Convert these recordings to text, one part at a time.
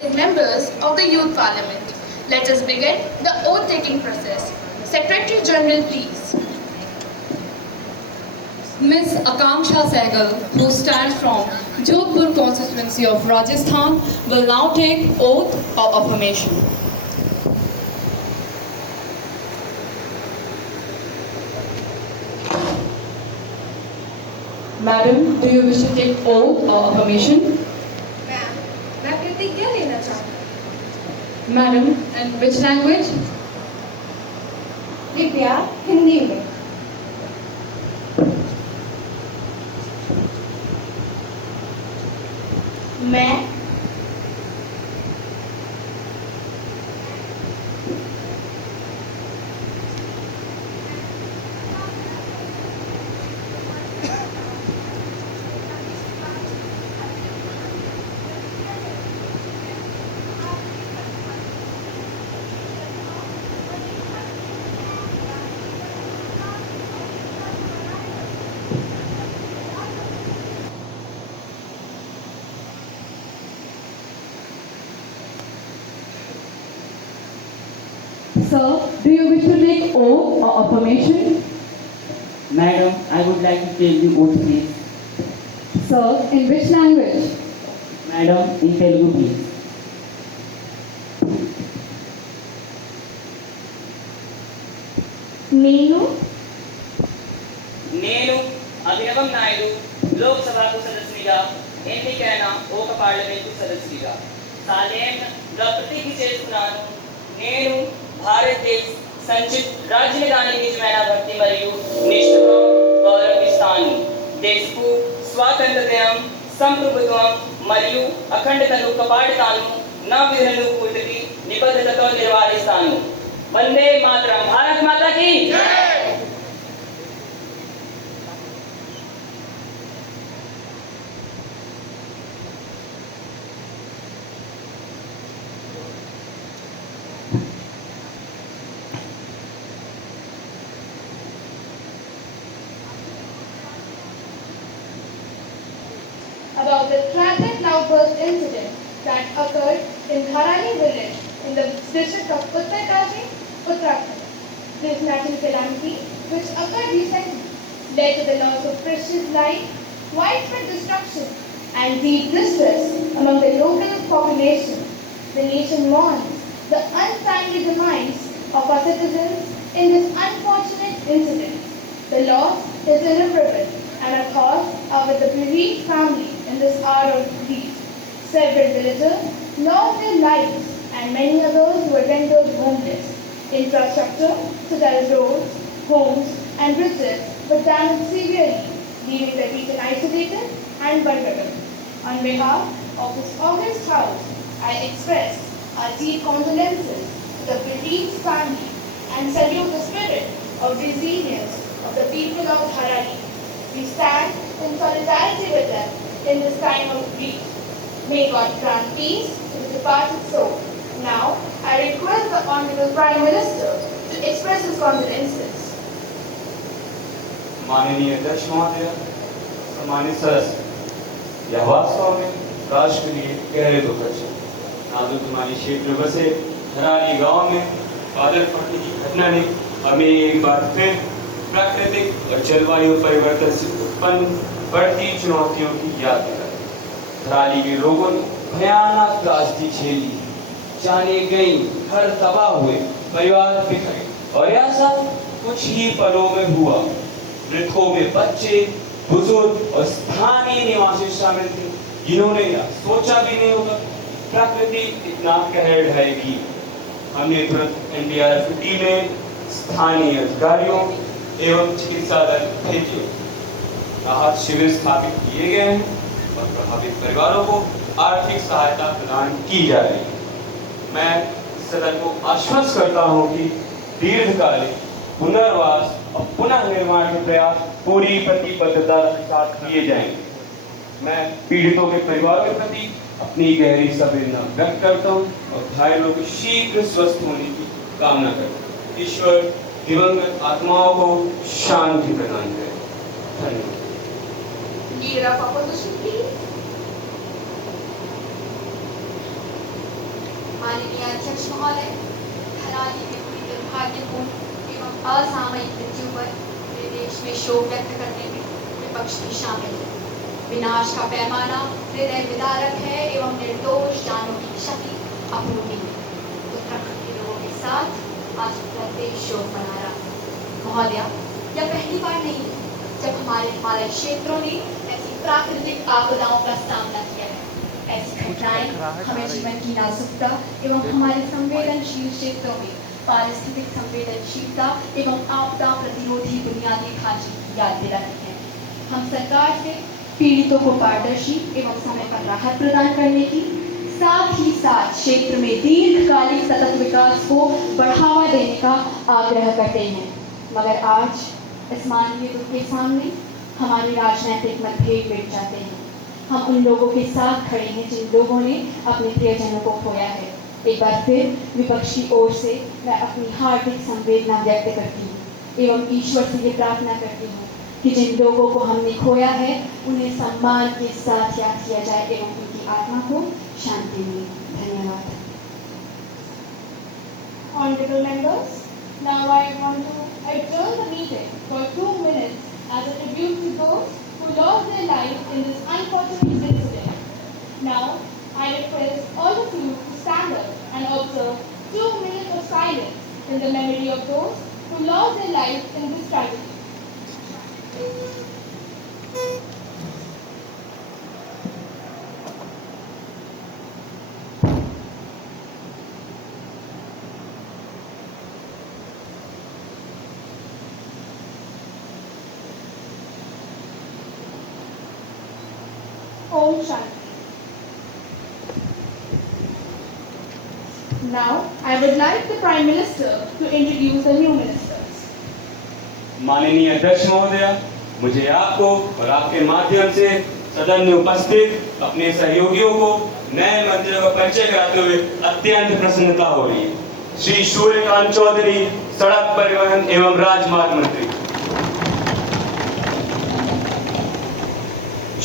Members of the Youth Parliament, let us begin the oath-taking process. Secretary General, please. Ms. Akanksha Sehgal, who stands from Jodhpur constituency of Rajasthan, will now take oath of affirmation. Madam, do you wish to take oath of affirmation? Ma'am, मैं प्रतिज्ञा लेना चाहती हूँ। Madam, in which language? कृपया हिंदी में। मैं Sir, do you wish to take oath or affirmation? Madam, I would like to take the oath, please. Sir, in which language? Madam, in Telugu, please. నేను నేను అభినవం నాయుడు లోక్సభకు సదస్సునిగా ఎన్నికైన ఒక పార్లమెంటు సదస్సునిగా సాలేంగా ప్రతిజ్ఞ చేస్తున్నాను. నేను భారతదేశ సంచిత్ రాజ్య దాని నిజమైన భక్తి మరియు నిష్ఠతో గౌరవిస్తాను. దేశకు స్వాతంత్ర్యం, సంప్రభుత్వం మరియు అఖండతను కాపాడుతాను. నా విధులను పూర్తి నిబద్ధతతో నిర్వహిస్తాను. వందే మాతరం. భారత్ మాతా key about the tragic cloudburst incident that occurred in Dharani village in the district of Uttarkashi, Uttarakhand. This natural calamity, which occurred recently, led to the loss of precious life, widespread destruction, and deep distress among the local population. The nation mourns the untimely demise of our citizens in this unfortunate incident. The loss is irreparable, and our thoughts are with the bereaved family in this hour of grief. Several villagers lost their lives, and many others were rendered homeless. Infrastructure such as roads, homes, and bridges were damaged severely, leaving the region isolated and vulnerable. On behalf of this august house, I express our deep condolences to the bereaved family and salute the spirit of resilience of the people of Dharani. We stand in solidarity with them in this time of grief. May God grant peace to the departed soul. Now, I request the Honorable Prime Minister to express his condolences. माननीय अध्यक्ष महोदय, सम्मानित सदस्य, यह वास्तव में राष्ट्र के लिए गहरे दुखद है। नाजुक हिमालय क्षेत्र में बसे धराली गांव में बादल फटने की घटना ने हमें एक बार फिर प्राकृतिक और जलवायु परिवर्तन से उत्पन्न बढ़ती चुनौतियों की याद दिलाई। धराली के लोगों ने भयानक त्रासदी झेली, जाने गई, घर तबाह हुए, परिवार बिखरे, और यह सब कुछ ही पलों में हुआ। मृतकों में बच्चे, बुजुर्ग और स्थानीय निवासी शामिल थे, जिन्होंने यह सोचा भी नहीं होगा प्रकृति इतना कहर ढाएगी। हमने तुरंत एनडीआरएफ की टीमें, स्थानीय अधिकारियों एवं चिकित्सा दल भेजे। राहत शिविर स्थापित किए गए हैं और प्रभावित परिवारों को आर्थिक सहायता प्रदान की जा रही है। मैं सदन को आश्वस्त करता हूं कि दीर्घकालिक पुनर्वास और पुनः निर्माण के प्रयास पूरी प्रतिबद्धता के साथ किए जाएंगे। मैं पीड़ितों के परिवारों के प्रति अपनी गहरी संवेदना व्यक्त करता हूं और घायलों के शीघ्र स्वस्थ होने की कामना करता हूं। ईश्वर दिवंगत आत्माओं को शांति प्रदान करे। धन्यवाद। Leader of opposition, please. माननीय अध्यक्ष महोदय, धराली में हुई दुर्भाग्यपूर्ण एवं असामयिक मृत्यु पर पूरे देश में शोक व्यक्त करने में विपक्ष भी शामिल है। विनाश का पैमाना हृदय विदारक है एवं निर्दोष जानों की क्षति अपूर्णीय। उत्तराखंड के लोगों के साथ आज पूरा देश शोक मना रहा है। महोदय, यह पहली बार नहीं है जब हमारे हिमालय क्षेत्रों ने ऐसी प्राकृतिक आपदाओं का सामना किया है। ऐसी घटनाएं हमें जीवन की नाजुकता एवं हमारे संवेदनशील क्षेत्रों में पारिस्थितिक संवेदनशीलता एवं आपदा प्रतिरोधी बुनियादी ढांचे की याद दिलाती है। हम सरकार से पीड़ितों को पारदर्शी एवं समय पर राहत प्रदान करने की, साथ ही साथ क्षेत्र में दीर्घकालिक सतत विकास को बढ़ावा देने का आग्रह करते हैं। मगर आज इस मानवीय दुख के सामने हमारे राजनीतिक मतभेद मिट जाते हैं। हम उन लोगों के साथ खड़े हैं जिन लोगों ने अपने प्रियजनों को खोया है। एक बार फिर विपक्ष की ओर से मैं अपनी हार्दिक संवेदना व्यक्त करती हूँ एवं ईश्वर से ये प्रार्थना करती हूँ कि जिन लोगों को हमने खोया है उन्हें सम्मान के साथ याद किया जाए एवं उनकी आत्मा को शांति मिले। धन्यवाद। Honorable members, now I want to adjourn the meeting for 2 minutes as a tribute to those who lost their lives in this unfortunate incident. Now, I request all of you to stand up and observe 2 minutes of silence in the memory of those who lost their lives in this tragedy. Om Shanti. Now, I would like the Prime Minister to introduce the new ministers. माननीय अध्यक्ष महोदय, मुझे आपको और आपके माध्यम से सदन में उपस्थित अपने सहयोगियों को नए मंत्रियों का परिचय कराते हुए अत्यंत प्रसन्नता हो रही है। श्री सूर्यकांत चौधरी, सड़क परिवहन एवं राजमार्ग मंत्री।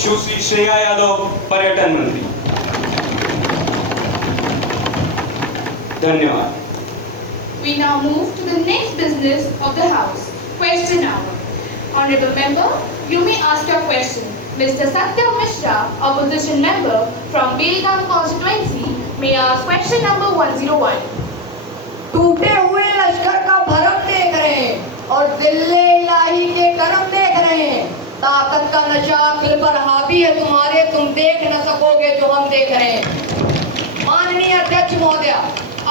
सुश्री श्रेया यादव, पर्यटन मंत्री। धन्यवाद। We now move to the next business of the House, question hour. Honorable member, you may ask your question. Mr. Satyam Mishra, opposition member from Belgaum constituency, may ask question number 101. टूटे हुए लश्कर का भरम देख रहे हैं और दिल्ली इलाही के करम देख रहे हैं। ताकत का नशा दिल पर हावी है तुम्हारे, तुम देख न सकोगे जो हम देख रहे हैं। माननीय अध्यक्ष महोदय,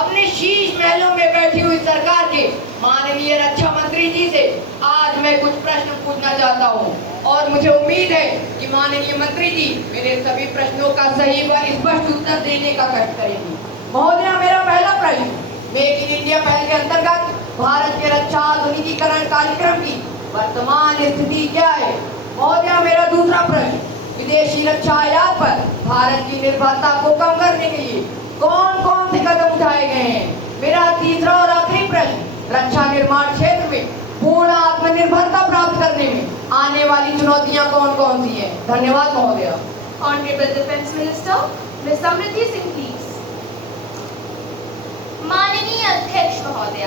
अपने शीश महलों में बैठी हुई सरकार के माननीय रक्षा मंत्री जी से आज मैं कुछ प्रश्न पूछना चाहता हूँ और मुझे उम्मीद है कि माननीय मंत्री जी मेरे सभी प्रश्नों का सही व स्पष्ट उत्तर देने का कष्ट करेंगी। महोदय, मेरा पहला प्रश्न, मेक इन इंडिया पहल के अंतर्गत भारत के रक्षा आधुनिकीकरण कार्यक्रम की वर्तमान स्थिति क्या है? महोदय, मेरा दूसरा प्रश्न, विदेशी रक्षा आयात पर भारत की निर्भरता को कम करने के लिए कौन कौन से कदम उठाए गए हैं? मेरा तीसरा और आखिरी प्रश्न, रक्षा निर्माण क्षेत्र में पूर्ण आत्मनिर्भरता प्राप्त करने में आने वाली चुनौतियां कौन कौन सी हैं? धन्यवाद महोदय। Honorable Defence Minister, Ms. Samriddhi Singh, please. माननीय अध्यक्ष महोदय,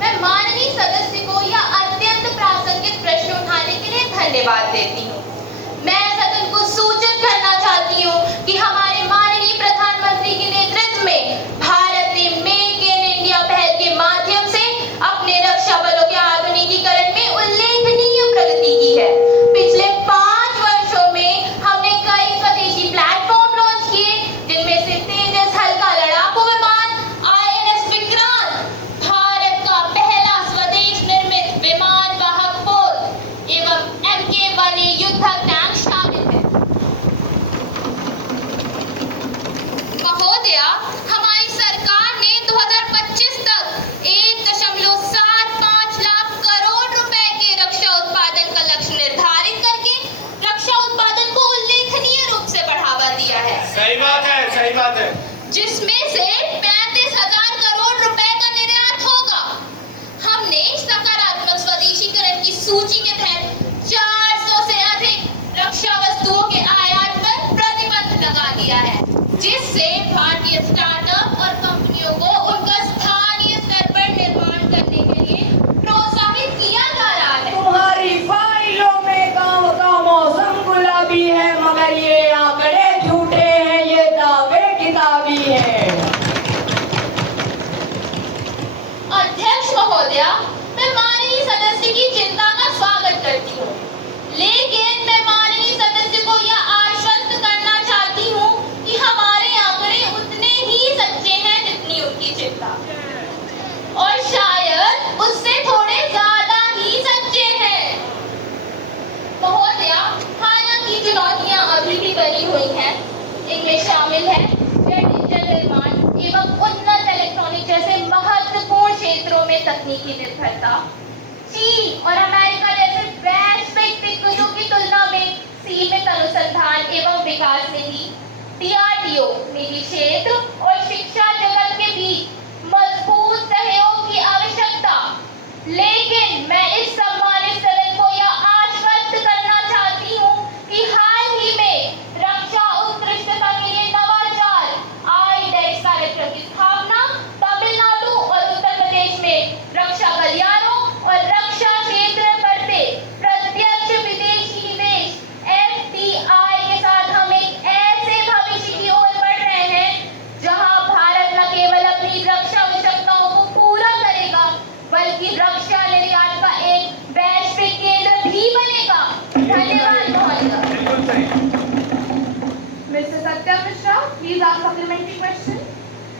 मैं माननीय सदस्य को यह अत्यंत प्रासंगिक प्रश्न उठाने के लिए धन्यवाद देती हूँ। मैं सदन को सूचित करना चाहती हूँ कि हमारे माननीय प्रधानमंत्री के नेतृत्व में भारत ने मेक इन इंडिया पहल के माध्यम से अपने रक्षा बलों के आधुनिकीकरण में उल्लेखनीय प्रगति की है। पिछले 5 वर्षों में हमने कई स्वदेशी प्लेटफॉर्म लॉन्च किए, जिनमें से तेजस हल्का लड़ाकू विमान, INS विक्रांत, भारत का पहला स्वदेश निर्मित विमान वाहक पोत एवं MK-1A युद्धक टैंक शामिल है। महोदय, हमारी सरकार ने 2025 तक 1.75 लाख करोड़ रुपए के रक्षा उत्पादन का लक्ष्य निर्धारित करके रक्षा उत्पादन को उल्लेखनीय रूप से बढ़ावा दिया है। सही बात है, सही बात है। जिसमें से 35,000 करोड़ रुपए का निर्यात होगा। हमने सकारात्मक स्वदेशीकरण की सूची के तहत 400 से अधिक रक्षा वस्तुओं के आयात पर प्रतिबंध लगा दिया है, जिससे भारतीय स्टार्टअप और कंपनी वाली है। अध्यक्ष महोदया, मैं माननीय सदस्य की चिंता का स्वागत करती हूँ, लेकिन मैं माननीय सदस्य को यह आश्वस्त करना चाहती हूँ कि हमारे आंकड़े उतने ही सच्चे हैं जितनी उनकी चिंता, और शायद उससे थोड़े ज्यादा ही सच्चे हैं। महोदया, हालांकि चुनौतियां अभी भी बनी हुई हैं, इनमें शामिल है डिजिटल निर्माण एवं उन्नत इलेक्ट्रॉनिक जैसे महत्वपूर्ण क्षेत्रों में तकनीकी निर्भरता, चीन और अमेरिका जैसे वैश्विक दिग्गजों की तुलना में सीमित अनुसंधान एवं विकास निधि, DRDO निधि क्षेत्र और शिक्षा जगत के बीच मजबूत सहयोग की आवश्यकता। लेकिन मैं इस सम्मानित सदन को यह आश्वस्त करना चाहती हूँ कि हाल ही में रक्षा उत्कृष्टता के लिए नवाचार IDEX कार्यक्रम की स्थापना तमिलनाडु और उत्तर प्रदेश में रक्षा गलियारों और रक्षा क्षेत्र में बढ़ते प्रत्यक्ष विदेशी निवेश FDI के साथ हम एक ऐसे भविष्य की ओर बढ़ रहे हैं जहां भारत न केवल अपनी रक्षा आवश्यकताओं को पूरा करेगा बल्कि रक्षा निर्यात का एक वैश्विक केंद्र भी बनेगा। धन्यवाद महोदय। Mr. Satyam Mishra, please ask supplementary question.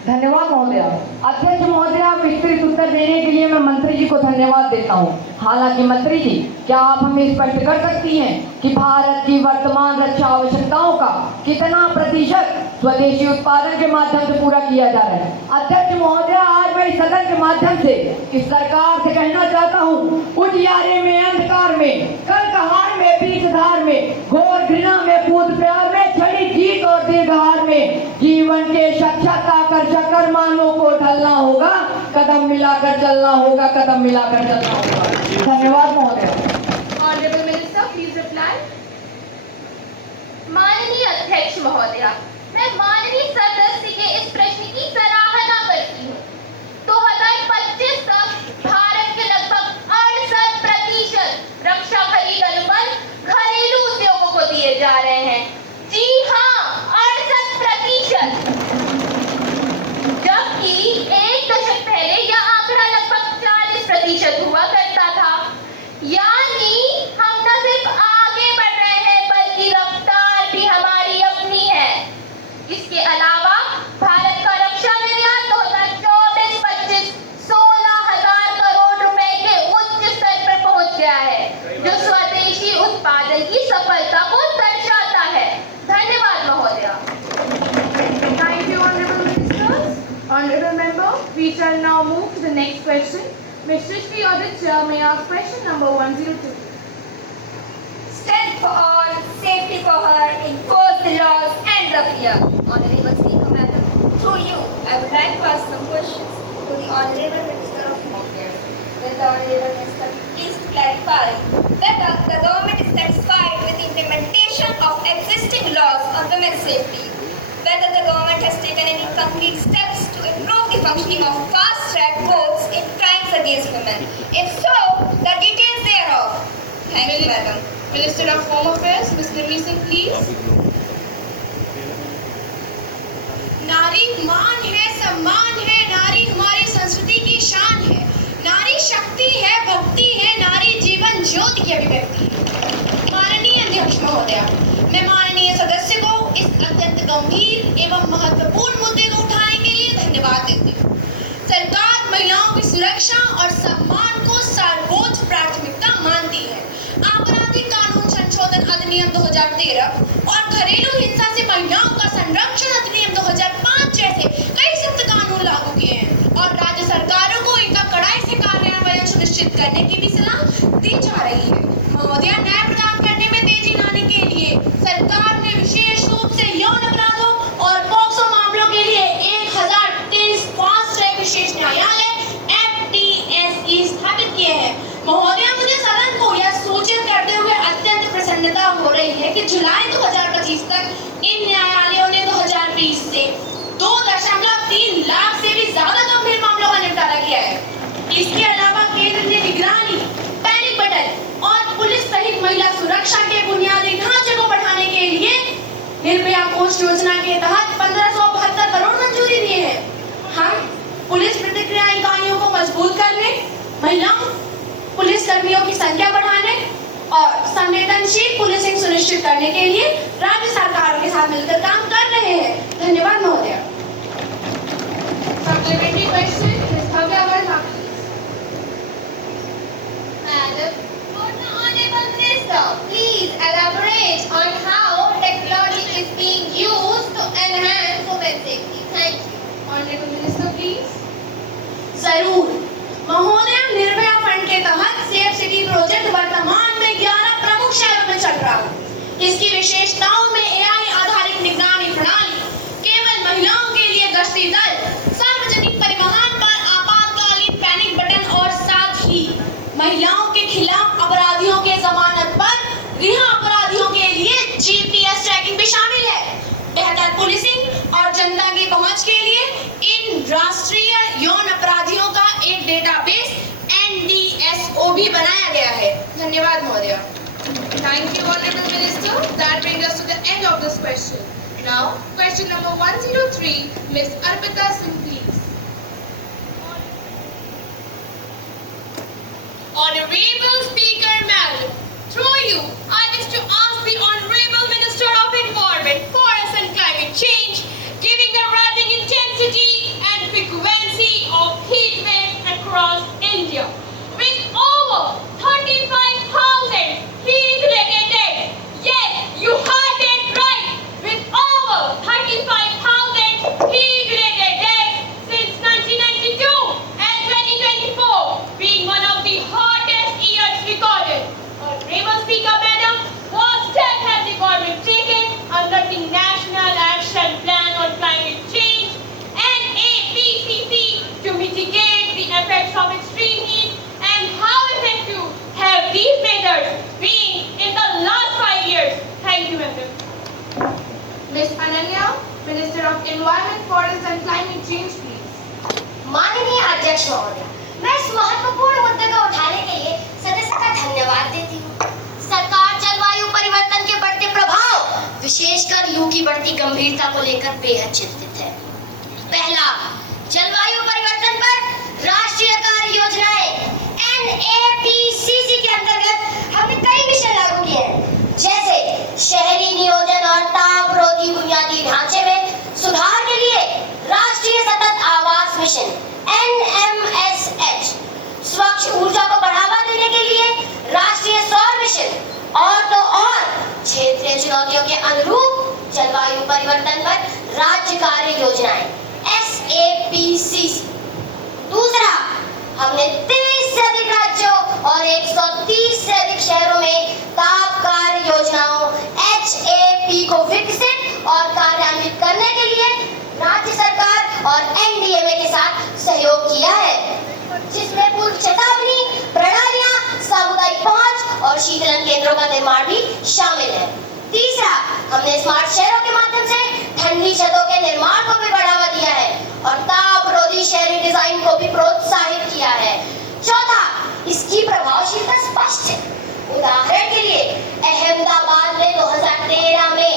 धन्यवाद महोदया। अध्यक्ष महोदया, विस्तृत उत्तर देने के लिए मैं मंत्री जी को धन्यवाद देता हूँ। हालांकि मंत्री जी, क्या आप हमें स्पष्ट कर सकती हैं कि भारत की वर्तमान रक्षा आवश्यकताओं का कितना प्रतिशत स्वदेशी उत्पादन के माध्यम से पूरा किया जा रहा है? अध्यक्ष महोदया, आज मैं इस सदन के माध्यम से इस सरकार से कहना चाहता हूँ, उजियारे में, अंधकार में, कलकहार में, बीजधार में, घोर घृणा में, पूत प्यार में, छड़ी जीत और दीर्घहार में जीवन के साक्षात्कार कर चक्कर मानों को ढलना होगा, कदम मिलाकर चलना होगा, कदम मिलाकर चलना होगा। धन्यवाद महोदया। Honorable Minister, please reply. माननीय अध्यक्ष महोदया, मैं माननीय सदस्य के इस प्रश्न की सराहना करती हूँ। 2025 तक भारत के लगभग 68% रक्षा खरीद अनुबंध घरेलू उद्योगों को दिए जा रहे हैं। जी हाँ, 68%, जबकि एक दशक पहले यह आंकड़ा लगभग 40% हुआ करता था। यानी हम न सिर्फ आगे बढ़ रहे हैं बल्कि रफ्तार भी हमारी अपनी है। इसके अलावा भारत का रक्षा निर्यात 2024-25 16,000 करोड़ रुपए के उच्च स्तर पर पहुंच गया है, जो स्वदेशी उत्पादन की सफलता को दर्शाता है। धन्यवाद महोदया। Thank you, Honorable Ministers. Honorable Member, we shall now move to the next question. Ms. Shrishti or the Chair may ask question number 102. Strength for all, safety for all, enforce the laws and the fear. Honorable Speaker Madam, through you, I would like to ask some questions to the Honorable Minister of Home Affairs. Will the Honorable Minister please clarify whether the government is satisfied with the implementation of existing laws on women's safety? Whether the government has taken any concrete steps to improve the functioning of fast-track courts in crimes against women? If so, the details thereof. Thank you, Madam. Minister of Home Affairs, Ms. Nirmi Singh, please. नारी मान है, सम्मान है, नारी हमारी संस्कृति की शान है, नारी शक्ति है, भक्ति है, नारी जीवन ज्योति की अभिव्यक्ति है। माननीय अध्यक्ष महोदया, मैं माननीय सदस्य को इस अत्यंत गंभीर एवं महत्वपूर्ण मुद्दे को उठाने के लिए धन्यवाद देती हूँ। सरकार महिलाओं की सुरक्षा और सम्मान को सर्वोच्च प्राथमिकता मानती है। आपराधिक कानून संशोधन अधिनियम 2013 और घरेलू हिंसा से महिलाओं का संरक्षण अधिनियम 2005 जैसे कई सख्त कानून लागू किए हैं और राज्य सरकारों को इनका कड़ाई से कार्यान्वयन सुनिश्चित करने की भी सलाह दी जा रही है। महोदया, न्याय प्रदान करने में तेजी लाने के लिए सरकार ने विशेष रूप से यौन अपराधों और पॉक्सो मामलों के लिए 1023 फास्ट ट्रैक विशेष न्यायालय FTSE स्थापित किए हैं। महोदया, मुझे सदन को यह सूचित करते हुए अत्यंत प्रसन्नता हो रही है कि जुलाई 2025 तक इन न्यायालयों ने 2020 से 2.3 लाख से भी ज्यादा गंभीर मामलों का निपटारा किया है। इसके अलावा केंद्र ने निगरानी, पैनिक बटन और पुलिस सहित महिला सुरक्षा के बुनियादी ढांचे को बढ़ाने के लिए निर्भया कोष योजना के तहत 1572 करोड़ पुलिसकर्मियों की संख्या बढ़ाने और संवेदनशील पुलिसिंग सुनिश्चित करने के लिए राज्य सरकारों के साथ मिलकर काम कर रहे हैं। धन्यवाद महोदय। Supplementary question, Ms. Bhavya Verma, please. Madam, would the Honorable Minister please elaborate on how technology is being used to enhance women's safety? Thank you. Honorable Minister, please. जरूर महोदय, निर्भया फंड के तहत सेफ सिटी प्रोजेक्ट वर्तमान में 11 प्रमुख शहरों में चल रहा है। इसकी विशेषताओं में AI आधारित निगरानी प्रणाली, केवल महिलाओं के लिए गश्ती दल, सार्वजनिक परिवहन पर आपातकालीन पैनिक बटन और साथ ही महिलाओं के खिलाफ अपराधियों के जमानत पर रिहा अपराधियों के लिए GPS ट्रैकिंग भी शामिल है। बेहतर पुलिसिंग और जनता की पहुंच के लिए इन राष्ट्रीय यौन अपराधियों का एक डेटाबेस NDSO भी बनाया गया है। धन्यवाद महोदय। Thank you, Honorable Minister. That brings us to the end of this question. Now, question number 103, Ms. Arpita Singh, please. Honorable Speaker Madam, through you, I wish to ask the Honorable Minister of Environment, Forest and Climate Change, given the rising intensity and frequency of heat waves across India, with over 35,000 heat-related deaths. Yes, you heard it right, with over 35,000 heat-related deaths since 1992 and 2024 being one of the hottest years recorded. Honorable Speaker Madam, what steps has the government taken under the National Action Plan on Climate Change NAPCC to mitigate the effects of extreme heat, and how effective have these measures been in the last 5 years? Thank you, Madam. Ms. Ananya, Minister of Environment, Forest and Climate Change, please. माननीय अध्यक्ष महोदय, मैं इस महत्वपूर्ण मुद्दे को उठाने के लिए सदस्य का धन्यवाद देती हूँ। सरकार जलवायु परिवर्तन के बढ़ते प्रभाव, विशेषकर लू की बढ़ती गंभीरता को लेकर बेहद चिंतित है। पहला, जलवायु परिवर्तन पर राष्ट्रीय कार्य योजनाएं NAPCC के अंतर्गत हमने कई मिशन लागू किए हैं, जैसे शहरी नियोजन और तापरोधी बुनियादी ढांचे में सुधार के लिए राष्ट्रीय सतत आवास मिशन NMSH, स्वच्छ ऊर्जा को बढ़ावा देने के लिए राष्ट्रीय सौर मिशन, और तो और क्षेत्रीय चुनौतियों के अनुरूप जलवायु परिवर्तन पर राज्य कार्य योजनाएं SAPCC। दूसरा, हमने 23 से अधिक राज्यों और 130 से अधिक शहरों में ताप कार्य योजनाओं HAP को विकसित और कार्यान्वित करने के लिए राज्य सरकार और NDMA के साथ सहयोग किया है, जिसमें पूर्व चेतावनी प्रणालियां, सामुदायिक पहुंच और शीतलन केंद्रों का निर्माण भी शामिल है। तीसरा, हमने स्मार्ट शहरों के माध्यम से ठंडी छतों के निर्माण को भी बढ़ावा दिया है और तापरोधी शहरी डिजाइन को भी प्रोत्साहित किया है। चौथा, इसकी प्रभावशीलता स्पष्ट है। उदाहरण के लिए अहमदाबाद में 2013 में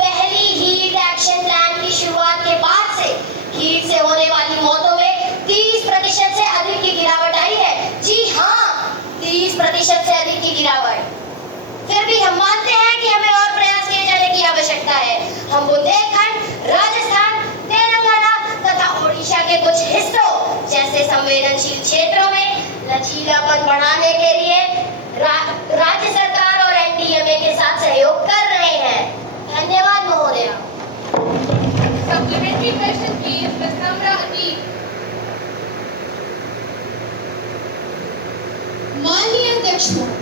पहली हीट एक्शन प्लान की शुरुआत के बाद से हीट से होने वाली मौतों में 30% से अधिक की गिरावट आई है। जी हाँ, 30% से अधिक की गिरावट। फिर भी हम मानते हैं कि हमें और प्रयास किए जाने की आवश्यकता है। हम बुंदेलखंड, राजस्थान, तेलंगाना तथा ओडिशा के कुछ हिस्सों जैसे संवेदनशील क्षेत्रों में लचीलापन बढ़ाने के लिए राज्य सरकार और NDMA के साथ सहयोग कर रहे हैं। धन्यवाद महोदय। Supplementary question, please, Ms. Namra Ateek. माननीय अध्यक्ष महोदय,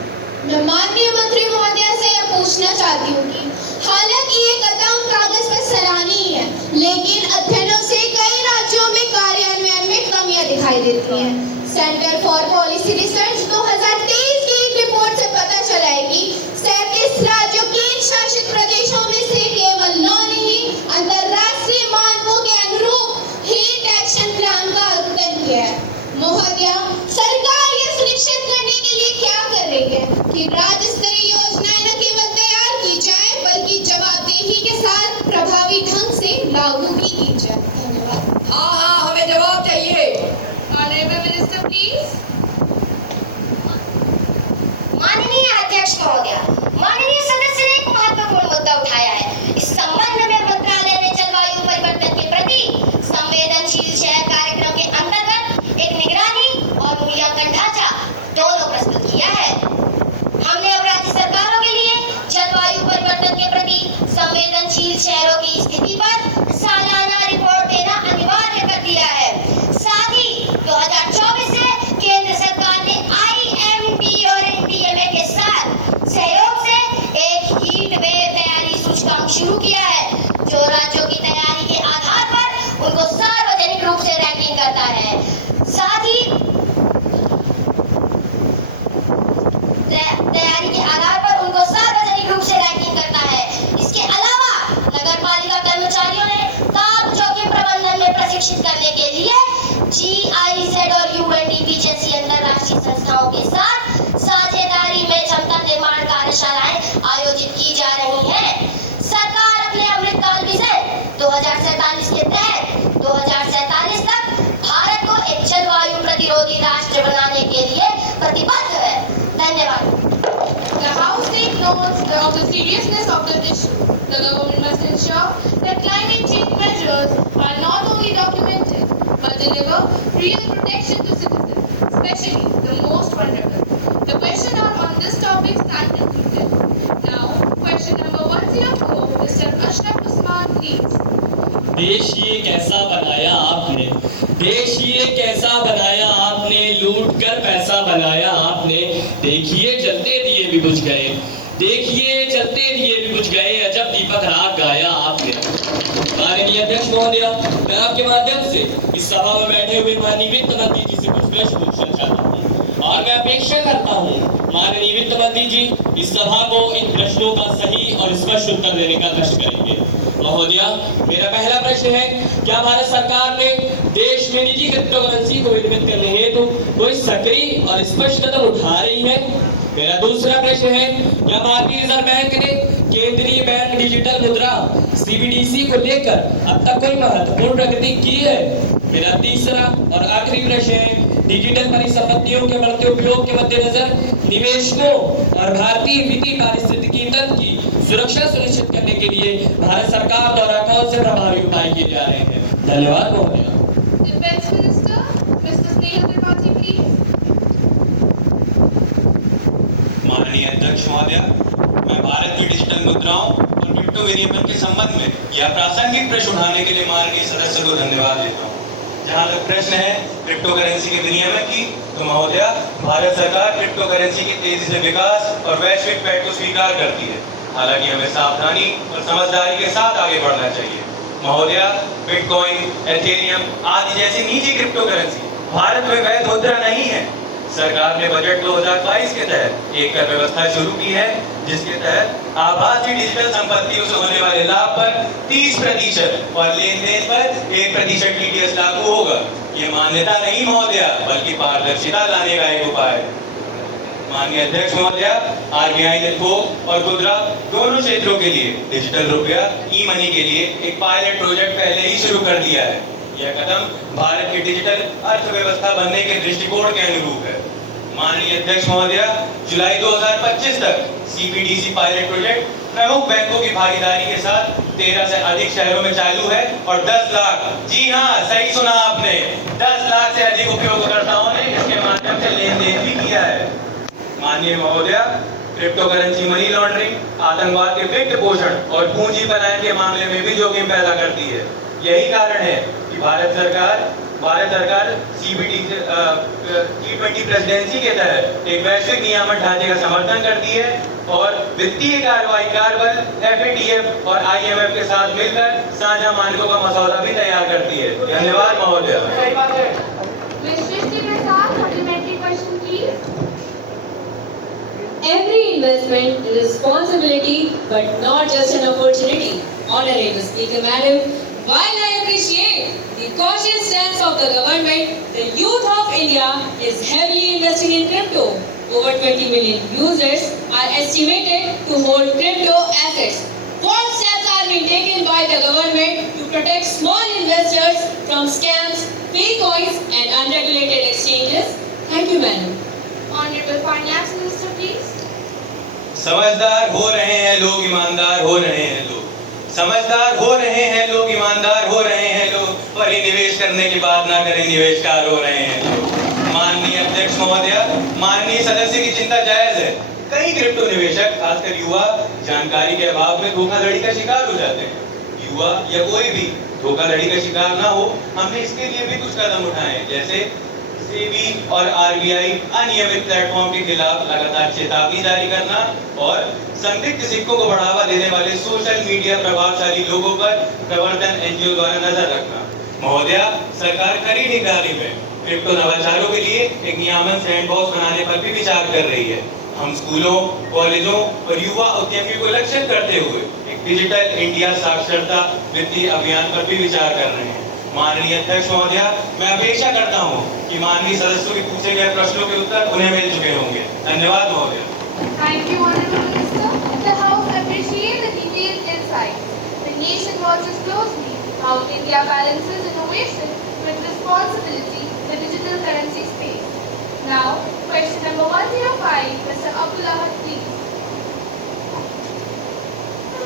मैं माननीय मंत्री महोदय से यह पूछना चाहती हूँ कि हालांकि ये कदम कागज पर सराहनीय है, लेकिन अध्ययनों से कई राज्यों में कार्यान्वयन में कमियां दिखाई देती हैं। सेंटर फॉर पॉलिसी रिसर्च 2023 की एक रिपोर्ट से पता चला है कि 37 राज्यों केंद्र शासित प्रदेशों में से केवल 9 ने ही अंतर्राष्ट्रीय मानकों के अनुरूप हीट एक्शन प्लान का आवेदन किया है। महोदय, सरकार यह सुनिश्चित करने के लिए क्या कर रही है कि राज्य स्तरीय योजनाएं न केवल तैयार की जाए बल्कि जवाबदेही के साथ प्रभावी ढंग से लागू भी की जाए? धन्यवाद। हाँ, हमें जवाब चाहिए। Honorable Minister, please. विकसित करने के लिए GIZ और UNDP जैसी अंतरराष्ट्रीय संस्थाओं के साथ साझेदारी में क्षमता निर्माण कार्यशालाएं आयोजित की जा रही हैं। सरकार अपने अमृतकाल विजन 2047 के तहत 2047 तक भारत को एक जलवायु प्रतिरोधी राष्ट्र बनाने के लिए प्रतिबद्ध है। धन्यवाद। The House takes note of the seriousness of the issue. The government must ensure that climate change measures are not only documented but deliver real protection to citizens, especially the most vulnerable. The question on this topic stands concluded. Now, question number 104, Mr. Ashraf Usman, please. देश ये कैसा बनाया आपने, देश ये कैसा बनाया आपने, लूट कर पैसा बनाया आपने। देखिए जलते दिए भी बुझ गए, देखिए जलते दिए भी बुझ गए, अजब दीपक राग गाया आपने। माननीय अध्यक्ष महोदय, मैं आपके माध्यम से इस सभा में बैठे हुए माननीय वित्त मंत्री जी से कुछ प्रश्न पूछना चाहता हूँ और मैं अपेक्षा करता हूँ माननीय वित्त मंत्री जी इस सभा को इन प्रश्नों का सही और स्पष्ट उत्तर देने का कष्ट करेंगे। महोदय, मेरा पहला प्रश्न है, क्या भारत सरकार ने देश में निजी क्रिप्टो करेंसी को विनियमित करने हेतु कोई सक्रिय और स्पष्ट कदम उठा रही है? मेरा दूसरा प्रश्न है, क्या भारतीय रिजर्व बैंक ने केंद्रीय बैंक डिजिटल मुद्रा CBDC को लेकर अब तक कोई महत्वपूर्ण प्रगति की है? मेरा तीसरा और आखिरी प्रश्न है, डिजिटल परिसंपत्तियों के बढ़ते उपयोग के मद्देनजर निवेशकों और भारतीय वित्तीय पारिस्थितिकी तंत्र की सुरक्षा सुनिश्चित करने के लिए भारत सरकार द्वारा कौन से प्रभावी उपाय किए जा रहे हैं? धन्यवाद महोदय। Defense Minister, Mr. Snehal Tripathi, please. माननीय अध्यक्ष महोदय, मैं भारत की डिजिटल मुद्राओं और क्रिप्टो विनियमन के संबंध में यह प्रासंगिक प्रश्न उठाने के लिए माननीय सदस्य को धन्यवाद देता हूँ। जहाँ तक प्रश्न है क्रिप्टो करेंसी के विनियमन की, तो महोदय, भारत सरकार क्रिप्टो करेंसी के तेजी से विकास और वैश्विक पैठ को स्वीकार करती है। हालांकि हमें सावधानी और समझदारी के साथ आगे बढ़ना चाहिए। महोदय, बिटकॉइन, एथेरियम आदि जैसी निजी क्रिप्टो करेंसी भारत में वैध मुद्रा नहीं है। सरकार ने बजट 2022 के तहत एक कर व्यवस्था शुरू की है, जिसके तहत आभासी डिजिटल संपत्तियों से होने वाले लाभ पर 30% और लेन देन पर 1% TDS लागू होगा। ये मान्यता नहीं महोदय, बल्कि पारदर्शिता लाने का एक उपाय है। माननीय अध्यक्ष महोदय, RBI ने थोक और खुदरा दोनों क्षेत्रों के लिए डिजिटल रुपया ई-मनी के लिए एक पायलट प्रोजेक्ट पहले ही शुरू कर दिया है। यह कदम भारत की डिजिटल अर्थव्यवस्था बनने के दृष्टिकोण के अनुरूप है। माननीय अध्यक्ष महोदय, जुलाई 2025 तक CBDC पायलट प्रोजेक्ट प्रमुख बैंकों की भागीदारी के साथ 13 से अधिक शहरों में चालू है और 10 लाख, जी हाँ सही सुना आपने, 10 लाख से अधिक उपयोगकर्ताओं ने इसके माध्यम से लेन देन भी किया है। माननीय महोदय, क्रिप्टो करेंसी मनी लॉन्ड्रिंग, आतंकवाद के वित्त पोषण और पूंजी पलायन के मामले में भी जोखिम पैदा करती है। यही कारण है कि भारत सरकार G20 प्रेसिडेंसी के तहत एक वैश्विक नियामक ढांचे का समर्थन करती है और वित्तीय कार्रवाई कार्बल FATF और IMF के साथ मिलकर साझा मानकों का मसौदा भी तैयार करती है। धन्यवाद महोदय। Every investment is a responsibility, but not just an opportunity. Honorable Speaker, Madam, while I appreciate the cautious stance of the government, the youth of India is heavily investing in crypto. Over 20 million users are estimated to hold crypto assets. What steps are being taken by the government to protect small investors from scams, fake coins, and unregulated exchanges? Thank you, Madam. Honorable Finance Minister, please. समझदार हो रहे हैं लोग, ईमानदार हो रहे हैं लोग, समझदार हो रहे हैं लोग, ईमानदार हो रहे हैं लोग, पर ही निवेश करने की बात ना करें, निवेशकार हो रहे हैं लोग। माननीय अध्यक्ष महोदय, माननीय सदस्य की चिंता जायज है। कई क्रिप्टो निवेशक, खासकर युवा, जानकारी के अभाव में धोखाधड़ी का शिकार हो जाते हैं। युवा या कोई भी धोखाधड़ी का शिकार ना हो, हमने इसके लिए भी कुछ कदम उठाए हैं, जैसे SEBI और RBI अनियमित प्लेटफॉर्म के खिलाफ लगातार चेतावनी जारी करना और संदिग्ध सिक्कों को बढ़ावा देने वाले सोशल मीडिया प्रभावशाली लोगों पर प्रवर्तन NGO द्वारा नजर रखना। महोदय, सरकार कड़ी निगरानी में क्रिप्टो नवाचारों के लिए एक नियामक सैंडबॉक्स बनाने पर भी विचार कर रही है। हम स्कूलों, कॉलेजों और युवा उद्यमियों को लक्षित करते हुए एक डिजिटल इंडिया साक्षरता वित्तीय अभियान पर भी विचार कर रहे हैं। माननीय अध्यक्ष महोदय, मैं अपेक्षा करता हूं कि माननीय सदस्यों के पूछे गए प्रश्नों के उत्तर उन्हें मिल चुके होंगे। धन्यवाद महोदय। Thank you, Honorable Minister. The House appreciates the detailed insights. The nation watches closely how India balances innovation with responsibility in the digital currency space. Now, question number 105, Mr. Abdul Ahad, please.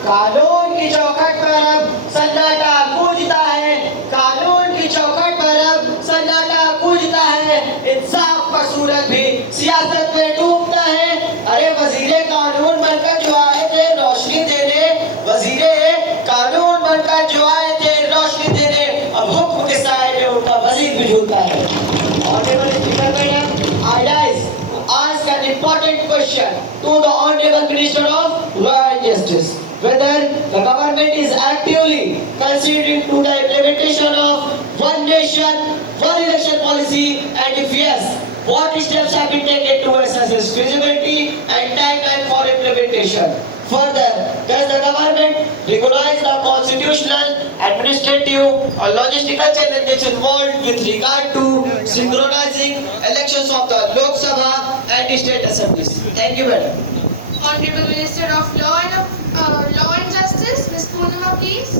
कानून की चौखट पर अब सन्नाटा गूंजता है, कानून की चौखट पर अब सन्नाटा गूंजता है, इंसाफ का सूरज भी सियासत में डूबता है। अरे वजीरे कानून बनकर जो आए थे रोशनी देने, वजीरे कानून बनकर जो आए थे रोशनी देने, अब हुक्म के साए में उनका वजीर भी झूलता है। Honorable Speaker Madam, I rise to ask an important question to the Honorable Minister of Law and Justice. Whether the government is actively considering to the implementation of one nation, one election policy, and if yes, what steps have been taken to assess its feasibility and timeline for implementation? Further, does the government recognize the constitutional, administrative, or logistical challenges involved with regard to synchronizing elections of the Lok Sabha and state assemblies? Thank you, madam. Honorable Minister of Law and Justice, Ms. Poonama, please.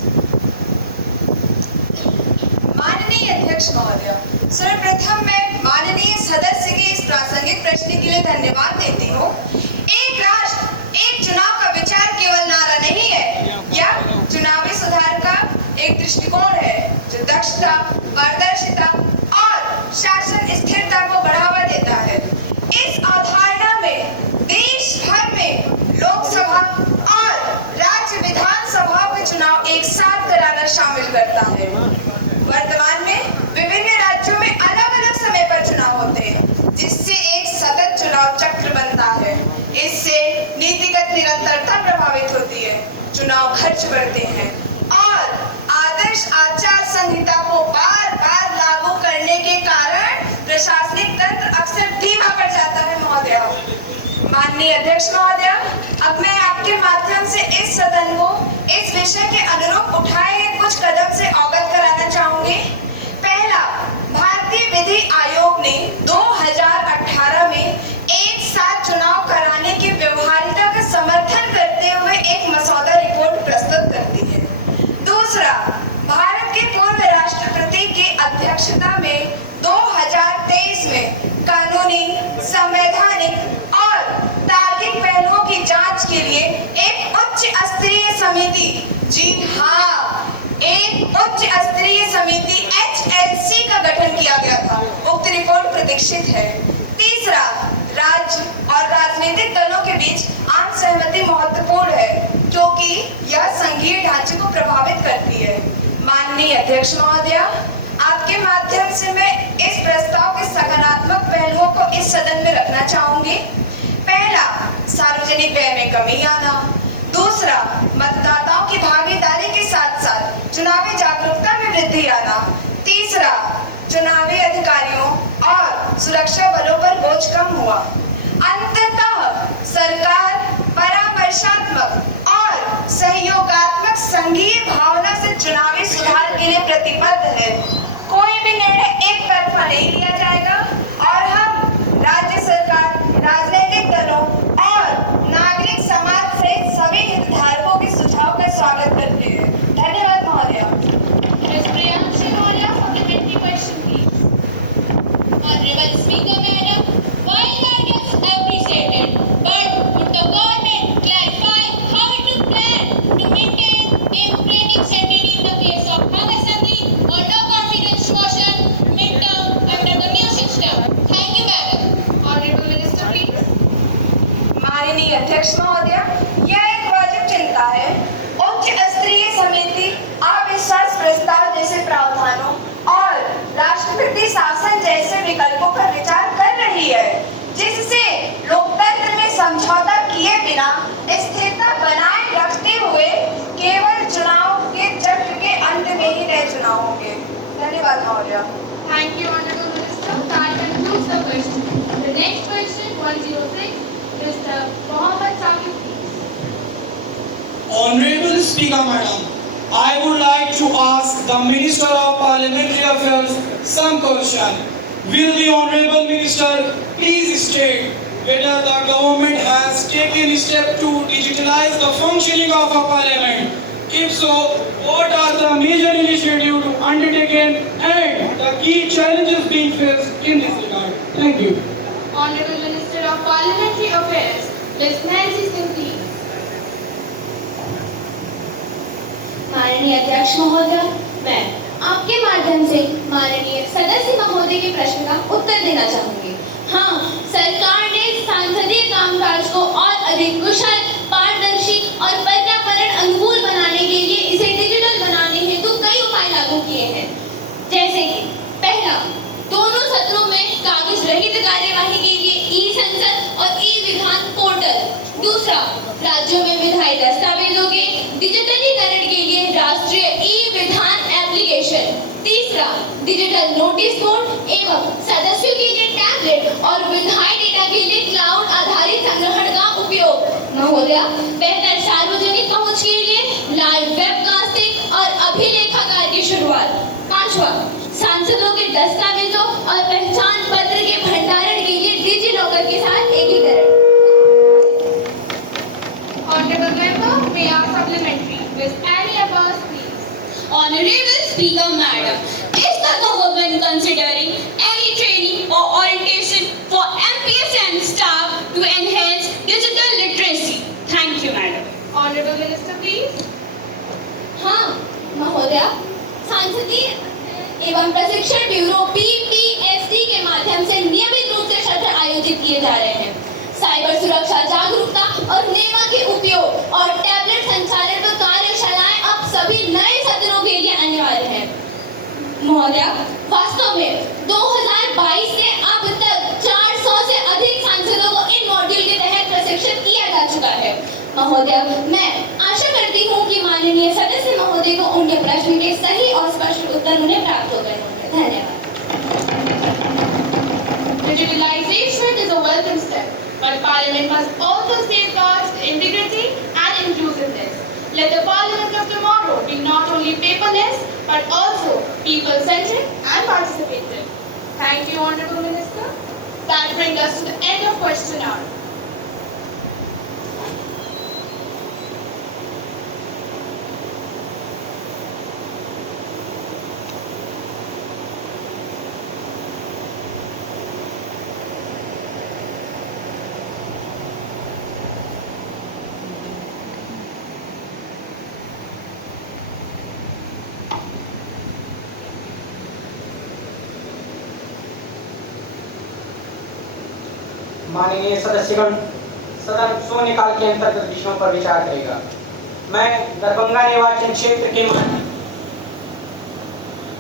माननीय अध्यक्ष महोदय, सर्वप्रथम मैं माननीय सदस्य के इस प्रासंगिक प्रश्न के लिए धन्यवाद देती हूँ। एक राष्ट्र एक चुनाव का विचार केवल नारा नहीं है, यह चुनावी सुधार का एक दृष्टिकोण है जो दक्षता, पारदर्शिता और शासन स्थिरता को बढ़ावा देता है। इस अवधारणा में देश भर में लोकसभा और राज्य विधानसभा के चुनाव एक साथ कराना शामिल करता है। वर्तमान में विभिन्न राज्यों में अलग-अलग समय पर चुनाव होते हैं, जिससे एक सतत चुनाव चक्र बनता है। इससे नीतिगत निरंतरता प्रभावित होती है, चुनाव खर्च बढ़ते हैं और आदर्श आचार संहिता को बार-बार लागू करने के कारण प्रशासनिक तंत्र अक्सर धीमा पड़ जाता है। महोदय, माननीय अध्यक्ष महोदय, अब मैं आपके माध्यम से इस सदन को इस विषय के अनुरूप उठाए गए कुछ कदम से अवगत कराना चाहूंगी। पहला, भारतीय विधि आयोग ने 2018 में एक साथ चुनाव कराने की व्यवहारिकता का समर्थन करते हुए एक मसौदा रिपोर्ट प्रस्तुत करती है। दूसरा, भारत के पूर्व राष्ट्रपति की अध्यक्षता में 2023 में कानूनी, संवैधानिक और तार्किक पहलुओं की जांच के लिए एक उच्च स्तरीय समिति, जी हाँ, एक उच्च स्तरीय समिति HLC का गठन किया गया था। उक्त रिपोर्ट प्रतीक्षित है। तीसरा, राज्य और राजनीतिक दलों के बीच आम सहमति महत्वपूर्ण है, क्योंकि यह संघीय ढांचे को प्रभावित करती है। माननीय अध्यक्ष महोदय, आपके माध्यम से मैं इस प्रस्ताव के सकारात्मक पहलुओं को इस सदन में रखना चाहूंगी। पहला, सार्वजनिक व्यय में कमी आना। दूसरा, मतदाताओं की भागीदारी के साथ साथ चुनावी जागरूकता में वृद्धि आना। तीसरा, चुनावी अधिकारियों और सुरक्षा बलों पर बोझ कम हुआ। अंततः सरकार परामर्शात्मक और सहयोगात्मक संघीय भावना से चुनावी सुधार के लिए प्रतिबद्ध है। कोई भी निर्णय एक तरफा नहीं लिया जाएगा और हम राज्य सरकार, राजनीतिक दलों और नागरिक समाज से सभी हितधारकों के सुझाव का स्वागत करते हैं। धन्यवाद महोदय। Ms. Priyanshi Maulia, supplementary question, please. Honorable Speaker Madam, while I guess appreciated, but would the government clarify how it will plan to maintain democratic sanctity in the case of hung assembly or no confidence motion midterm under the new system? Thank you, Madam. Honorable Minister, please. माननीय अध्यक्ष महोदय, यह एक वाजिब चिंता है। उच्च स्तरीय समिति अविश्वास प्रस्ताव जैसे प्रावधानों और राष्ट्रपति शासन जैसे विकल्पों पर विचार कर रही है, जिससे लोकतंत्र में समझौता किए बिना स्थिरता बनाए रखते हुए केवल चुनाव के चक्र के अंत में ही नए चुनाव होंगे। धन्यवाद महोदय। Thank you, Honorable Minister. That concludes the question. The next question, 106, Mr. Mohammed Saqib, please. Honorable Speaker Madam, I would like to ask the Minister of Parliamentary Affairs some question. Will the Honorable Minister please state whether the government has taken steps to digitalize the functioning of a parliament? If so, what are the major initiatives undertaken and the key challenges being faced in this regard? Thank you. Honorable Minister of Parliamentary Affairs, Ms. Nancy Singh, please. माननीय अध्यक्ष महोदय, मैं आपके माध्यम से माननीय सदस्य महोदय के प्रश्न का उत्तर देना चाहूंगी। हाँ, सरकार ने सांसदीय कामकाज को और अधिक कुशल, पारदर्शी और पर्यावरण अनुकूल बनाने के लिए इसे डिजिटल बनाने हेतु कई उपाय लागू किए हैं। जैसे कि पहला, दोनों सदनों में कागज रहित कार्यवाही के लिए ई-संसद और ई-विधान पोर्टल। दूसरा, राज्यों में विधायी दस्तावेजों के डिजिटलीकरण के लिए राष्ट्रीय ई-विधान एप्लीकेशन। तीसरा, डिजिटल नोटिस बोर्ड एवं सदस्यों के लिए टैबलेट और विधायी डेटा के लिए क्लाउड आधारित संग्रहण का उपयोग। महोदय, बेहतर सार्वजनिक पहुंच के लिए लाइव वेबकास्टिंग और अभिलेखागार की शुरुआत। पांचवा, सांसदों के दस्तावेजों और पहचान पत्र के भंडारण के लिए डिजी लॉकर के साथ एकीकरण। Honorable Member, may I supplementary? Ms. Annie Abbas, please. Honorable Speaker, Madam, is the government considering any training or orientation for MPSN staff to enhance digital literacy? Thank you, Madam. Honorable Minister, please. हाँ, महोदय, सांसदीय एवं प्रशिक्षण bureau PPSD के माध्यम से नियमित रूप से सत्र आयोजित किए जा रहे हैं। साइबर सुरक्षा जागरूकता और नेवा के उपयोग और टैबलेट संचालन पर कार्यशालाएं अब सभी नए सदनों के लिए अनिवार्य हैं। महोदय, वास्तव में 2022 से अब तक 400 से अधिक सांसदों को इन मॉड्यूल के तहत प्रशिक्षित किया जा चुका है। महोदय, मैं आशा करती हूँ कि माननीय सदस्य महोदय को उनके प्रश्न के सही और स्पष्ट उत्तर उन्हें प्राप्त हो गए होंगे। धन्यवाद। Digitalization is a welcome step, but Parliament must also safeguard the integrity and inclusiveness. Let the Parliament of tomorrow be not only paperless, but also people-centric and participative. Thank you, Honorable Minister. That brings us to the end of question hour. माननीय सदस्यगण, सदन शून्यकाल के अंतर्गत विषयों पर विचार करेगा। मैं दरभंगा निर्वाचन क्षेत्र के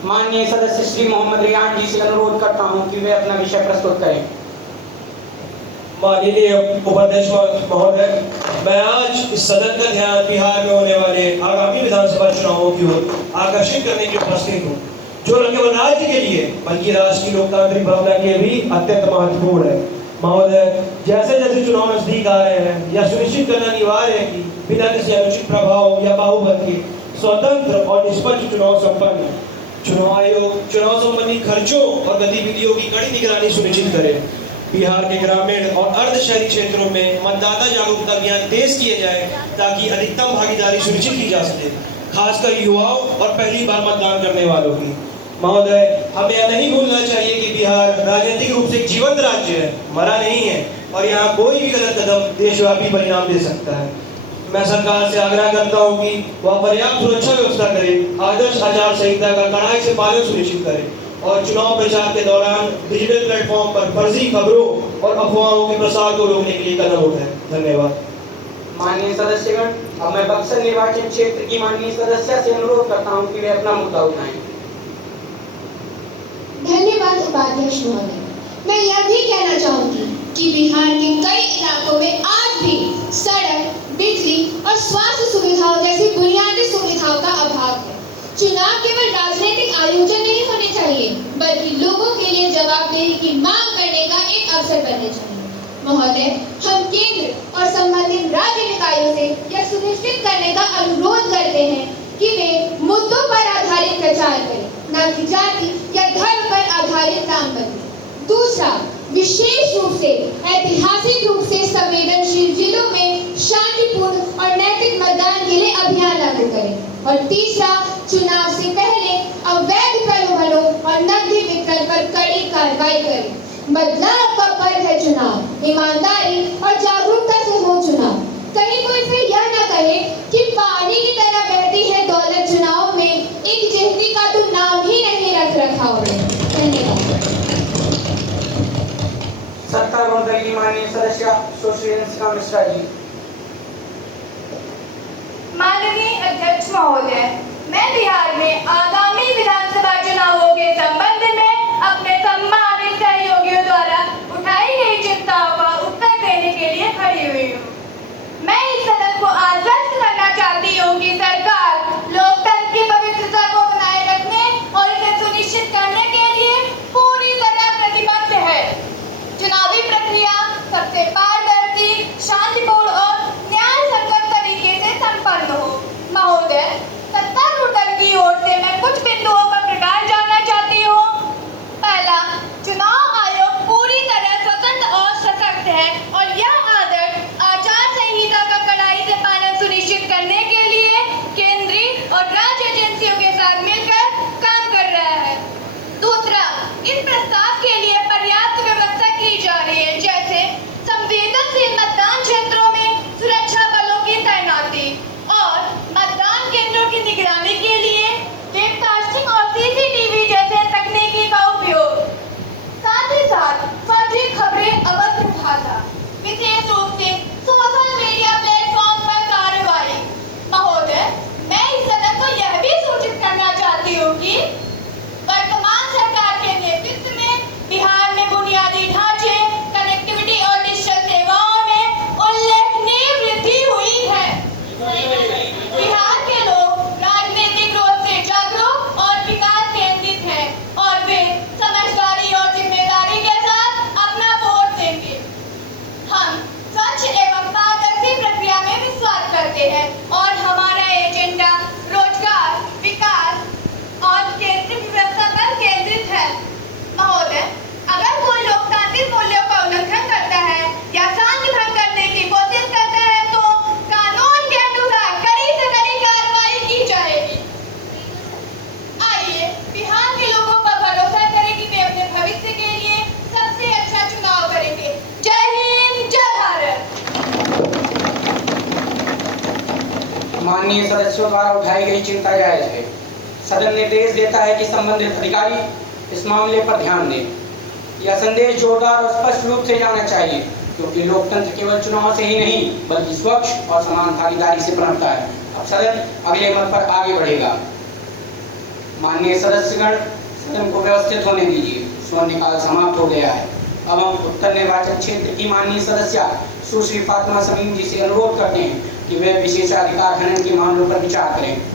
माननीय सदस्य श्री मोहम्मद रियान जी से अनुरोध करता हूं कि वे अपना विषय प्रस्तुत करें। माननीय उपाध्यक्ष महोदय, मैं आज इस सदन का ध्यान बिहार में होने वाले आगामी विधानसभा चुनावों की ओर आकर्षित करने की उपस्थित हूँ, जो न केवल राज्य के लिए बल्कि राष्ट्र की लोकतांत्रिक भावना के लिए भी अत्यंत महत्वपूर्ण है। महोदय, जैसे जैसे चुनाव नजदीक आ रहे हैं, यह सुनिश्चित करना अनिवार्य है कि बिना किसी अनुचित प्रभाव या बाहुबल के स्वतंत्र और निष्पक्ष चुनाव संपन्न चुनाव आयोग चुनाव संबंधी खर्चों और गतिविधियों की कड़ी निगरानी सुनिश्चित करे। बिहार के ग्रामीण और अर्ध शहरी क्षेत्रों में मतदाता जागरूकता अभियान तेज किए जाए ताकि अधिकतम भागीदारी सुनिश्चित की जा सके, खासकर युवाओं और पहली बार मतदान करने वालों की। महोदय, हमें यह नहीं भूलना चाहिए कि बिहार राजनीतिक रूप से एक जीवंत राज्य है, मरा नहीं है, और यहाँ कोई भी गलत कदम देशव्यापी परिणाम दे सकता है। मैं सरकार से आग्रह करता हूँ कि वह पर्याप्त सुरक्षा व्यवस्था करे, आदर्श आचार संहिता का कड़ाई से पालन सुनिश्चित करे और चुनाव प्रचार के दौरान डिजिटल प्लेटफॉर्म पर फर्जी खबरों और अफवाहों के प्रसार को रोकने के लिए कदम उठाए। धन्यवाद। माननीय सदस्यगण, अब मैं बक्सर निर्वाचन क्षेत्र की माननीय सदस्य से अनुरोध करता हूं कि वे अपना मुद्दा उठाएं। धन्यवाद उपाध्यक्ष महोदय। मैं यह भी कहना चाहूंगी कि बिहार के कई इलाकों में आज भी सड़क, बिजली और स्वास्थ्य सुविधाओं जैसी बुनियादी सुविधाओं का अभाव है। चुनाव केवल राजनीतिक आयोजन नहीं होने चाहिए, बल्कि लोगों के लिए जवाबदेही की मांग करने का एक अवसर बनने चाहिए। महोदय, हम केंद्र और संबंधित राज्य निकायों से यह सुनिश्चित करने का अनुरोध करते हैं कि वे मुद्दों पर आधारित प्रचार करें, न कि जाति या धर्म पर आधारित नामबंदी। दूसरा, विशेष रूप से ऐतिहासिक रूप से संवेदनशील जिलों में शांतिपूर्ण और नैतिक मतदान के लिए अभियान लागू करें। और तीसरा, चुनाव से पहले अवैध प्रलोभनों और नकदी वितरण पर कड़ी कार्रवाई करें। बदलाव का पर्व है चुनाव, ईमानदारी और जागरूकता से हो चुनाव। कहीं कोई फिर यह न कहे कि पानी की तरह बहती है दौलत चुनाव में, एक जहती का तो नाम ही नहीं रखा उन्हें। धन्यवाद। सत्तारूढ़ दल की माननीय सदस्य सुश्री अंशिका मिश्रा जी। माननीय अध्यक्ष महोदय, मैं बिहार में आगामी विधानसभा चुनावों के संबंध में अपने सम्मानित सहयोगियों द्वारा उठाई गई चिंताओं का उत्तर देने के लिए खड़ी हुई हूँ। मैं इस सदन को आश्वस्त करना चाहती हूँ कि सरकार लोकतंत्र की पवित्रता को बनाए रखने और इसे सुनिश्चित करने के लिए पूरी तरह प्रतिबद्ध है। चुनावी प्रक्रिया सबसे पारदर्शी, शांतिपूर्ण और न्याय संगत तरीके से संपन्न हो। महोदय, सत्तारूढ़ दल की ओर से मैं कुछ बिंदुओं पर प्रकाश डालना चाहती हूँ। पहला, चुनाव आयोग पूरी तरह स्वतंत्र और सशक्त है और यह आदर्श आचार संहिता का कड़ाई से पालन सुनिश्चित करने के लिए केंद्रीय और राज्य एजेंसियों के साथ मिलकर काम कर रहा है। दूसरा, इस प्रस्ताव के लिए पर्याप्त व्यवस्था की जा रही है, जैसे संवेदनशील मतदान क्षेत्रों में सुरक्षा बलों की तैनाती और मतदान केंद्रों की निगरानी के लिए वेबकास्टिंग और सीसीटीवी जैसे तकनीकी का उपयोग। साथ ही साथ फर्जी खबरें अवश्य उठाना, विशेष रूप से सोशल मीडिया प्लेटफॉर्म पर कार्रवाई। महोदय, मैं इस सदन को यह भी सूचित करना चाहती हूँ कि वर्तमान सरकार के नेतृत्व में बिहार में बुनियादी ढांचे, कनेक्टिविटी और डिजिटल सेवाओं में उल्लेखनीय वृद्धि हुई है। बिहार के लोग राजनीतिक रूप से जागरूक और विकास केंद्रित हैं और वे समझदारी और जिम्मेदारी के साथ अपना वोट देंगे। हम स्वच्छ एवं पारदर्शी प्रक्रिया में विश्वास करते हैं और हमारा एजेंडा रोजगार, विकास और केंद्रीय व्यवस्था पर केंद्रित है। महोदय, अगर कोई लोकतांत्रिक मूल्यों का उल्लंघन करता है या शांति भंग करने की कोशिश करता है तो कानून के अनुसार कड़ी से कड़ी कार्रवाई की जाएगी। आइए बिहार के लोगों पर भरोसा करें कि वे अपने भविष्य के लिए सबसे अच्छा चुनाव करेंगे। जय हिंद, जय भारत। माननीय सदस्यों द्वारा उठाई गई चिंता जायज है। सदन निर्देश देता है कि संबंधित अधिकारी इस मामले पर ध्यान दें। यह संदेश जोरदार और स्पष्ट रूप से जाना चाहिए, क्योंकि लोकतंत्र केवल चुनाव से ही नहीं बल्कि स्वच्छ और समान भागीदारी से पनपता है। अब सदन अगले मत पर आगे बढ़ेगा। माननीय सदस्यगण, सदन को व्यवस्थित होने दीजिए। शून्यकाल समाप्त हो गया है। अब हम उत्तर निर्वाचन क्षेत्र की माननीय सदस्य सुश्री फातिमा समीम जी से अनुरोध करते हैं कि वे विशेषाधिकार हनन के मामलों पर विचार करें।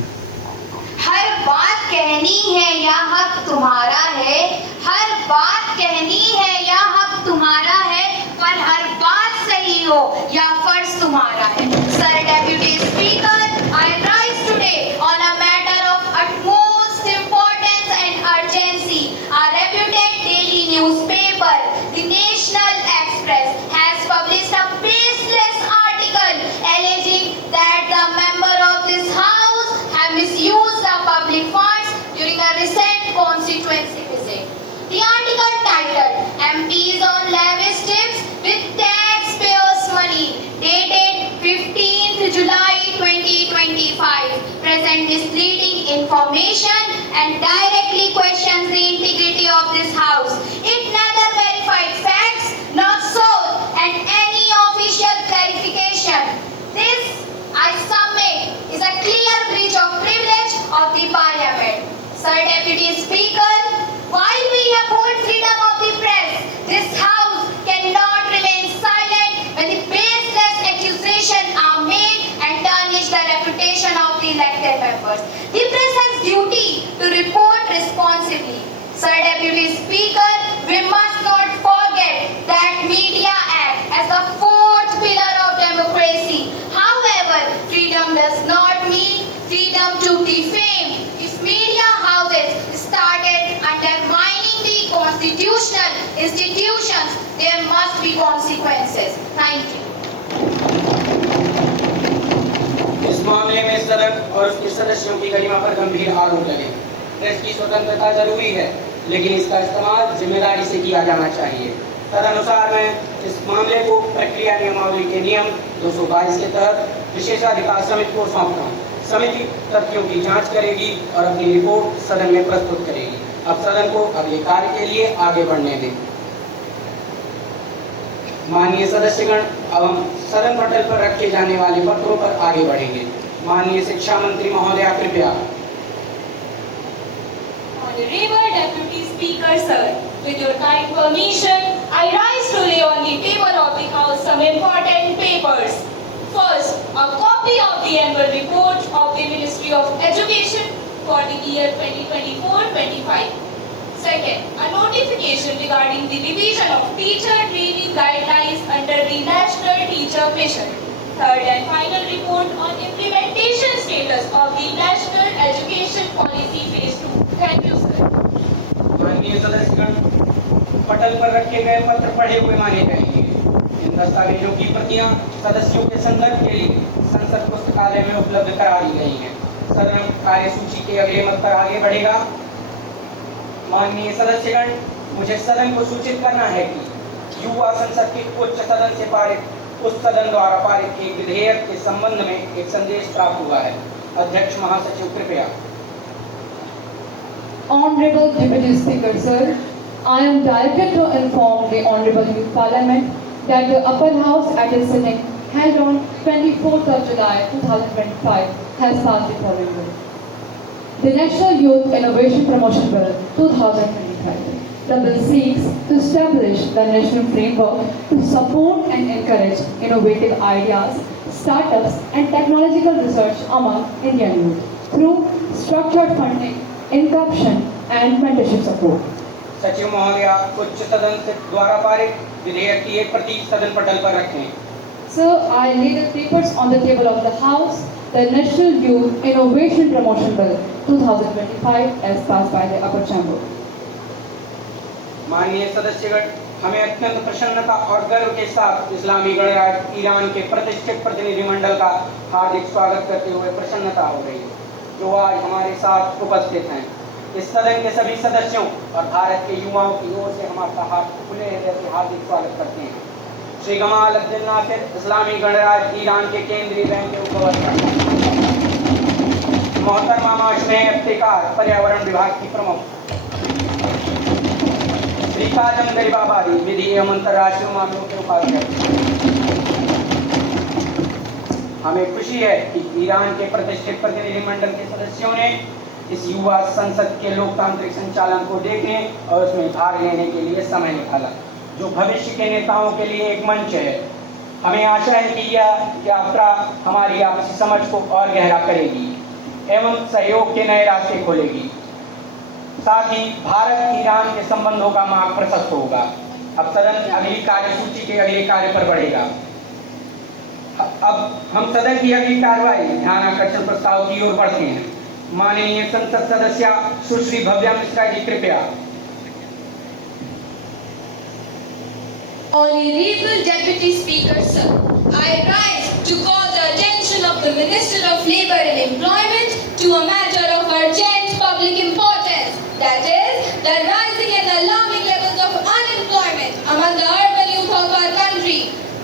हर बात कहनी है या हक तुम्हारा है, हर बात कहनी है या हक तुम्हारा है, पर हर बात सही हो या फर्ज तुम्हारा है। Sir deputy speaker, I rise today on a matter of utmost importance and urgency. Our reputed daily newspaper, The National Express, has published a baseless article alleging that the member of this house have misused the public funds during a recent constituency visit. The article titled MPs on lavish tips with taxpayers' money, dated 15th July 2025, present misleading information and directly questions the integrity of this house. It neither verified facts nor sought and any official clarification. This, I submit, is a clear breach of privilege of the Parliament. Sir Deputy Speaker, while we uphold freedom of the press, this House constitutional institutions, there must be consequences. Thank you. इस मामले में सदन और उसके सदस्यों की गरिमा पर गंभीर आरोप लगे। प्रेस की स्वतंत्रता जरूरी है, लेकिन इसका इस्तेमाल जिम्मेदारी से किया जाना चाहिए। तदनुसार मैं इस मामले को प्रक्रिया नियमावली के नियम 222 के तहत विशेषाधिकार समिति को सौंपता हूँ। समिति तथ्यों की जांच करेगी और अपनी रिपोर्ट सदन में प्रस्तुत करेगी। अब सदन को अगले कार्य के लिए आगे बढ़ने दें। माननीय सदस्यगण, अब हम सदन पटल पर रखे जाने वाले पत्रों पर आगे बढ़ेंगे। माननीय शिक्षा मंत्री महोदया, कृपया। Honorable Deputy Speaker, sir, with your kind permission, I rise to lay on the table of the House some important papers. First, a copy of the annual report of the Ministry of Education for the year 2024-25. Second, a notification regarding the revision of teacher training guidelines under the National Teacher Mission. Third and final report on implementation status of the National Education Policy Phase 2. Thank you, sir. माननीय सदस्यगण, पटल पर रखे गए पत्र पढ़े हुए माने जाएंगे। इन दस्तावेजों की प्रतियां सदस्यों के संदर्भ के लिए संसद पुस्तकालय में उपलब्ध करा दी गई हैं। सदन कार्यसूची के अगले मत पर आगे बढ़ेगा। माननीय सदस्यगण, मुझे सदन को सूचित करना है कि युवा संसद के उच्च सदन से पारित उस सदन द्वारा पारित एक विधेयक के संबंध में एक संदेश प्राप्त हुआ है। अध्यक्ष महासचिव, कृपया। Honorable Deputy Speaker, sir, I am directed to inform the Honorable Youth Parliament that the Upper House at its sitting held on 24th of July 2025 has passed the following bill. The National Youth Innovation Promotion Bill 2025. The bill seeks to establish the national framework to support and encourage innovative ideas, startups and technological research among Indian youth through structured funding, incubation and mentorship support. सचिव महोदया, उच्च सदन से द्वारा पारित विधेयक की एक प्रति सदन पटल पर रखें। Sir, I lay the papers on the table of the House. The National Youth Innovation Promotion Bill 2025 as passed by the upper chamber. माननीय सदस्यगण, हमें अत्यंत प्रसन्नता और गर्व के साथ इस्लामी गणराज्य ईरान के प्रतिष्ठित प्रतिनिधिमंडल का हार्दिक स्वागत करते हुए प्रसन्नता हो रही है, जो आज हमारे साथ उपस्थित हैं। इस सदन के सभी सदस्यों और भारत के युवाओं की ओर से हम आपका खुले हृदय से हार्दिक स्वागत करते हैं। श्री गमाल अब्दुल नासिर, इस्लामी गणराज्य ईरान के केंद्रीय बैंक के उपगवर्नर, मोहतरमा माशमे इफ्तिकार, पर्यावरण विभाग की प्रमुख, श्री काजम गरीबाबादी, विधि एवं अंतर्राष्ट्रीय मामलों के उपाध्यक्ष। हमें खुशी है कि ईरान के प्रतिष्ठित प्रतिनिधिमंडल के सदस्यों ने इस युवा संसद के लोकतांत्रिक संचालन को देखने और उसमें भाग लेने के लिए समय निकाला, जो भविष्य के नेताओं के लिए एक मंच है। हमें आशा है कि यह यात्रा हमारी आपसी समझ को और गहरा करेगी एवं सहयोग के नए रास्ते खोलेगी। साथ ही भारत ईरान के संबंधों का मार्ग प्रशस्त होगा। अब सदन अगली कार्यसूची के अगले कार्य पर बढ़ेगा। अब हम सदन की अगली कार्रवाई ध्यान आकर्षण प्रस्ताव की ओर बढ़ते हैं। माननीय संसद सदस्य सुश्री भव्या मिश्रा जी, कृपया। Honorable Deputy Speaker, sir, I rise to call the attention of the Minister of Labour and Employment to a matter of urgent public importance, that is, the rising and alarming levels of unemployment among the urban youth of our country.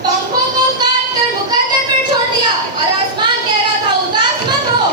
पंखों को काट कर मुकद्दर पर छोड़ दिया और आसमान कह रहा था उदास मत हो।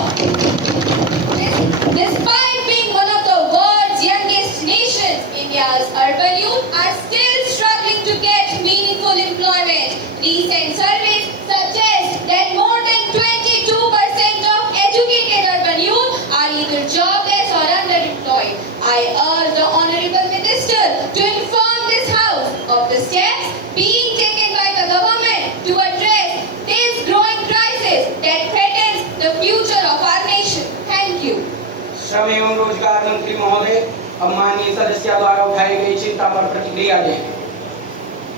Despite being one of the world's youngest nations, India's urban youth are still struggling to get meaningful employment. Recent surveys suggest that more than 22% of educated urban youth are either jobless or underemployed. I urge the Honorable Minister to inform this House of the steps being taken by the government to address this growing crisis that threatens the future of our nation. Thank you. श्रम एवं रोजगार मंत्री महोदय, अब माननीय सदस्य द्वारा उठाई गई चिंता पर प्रतिक्रिया दें।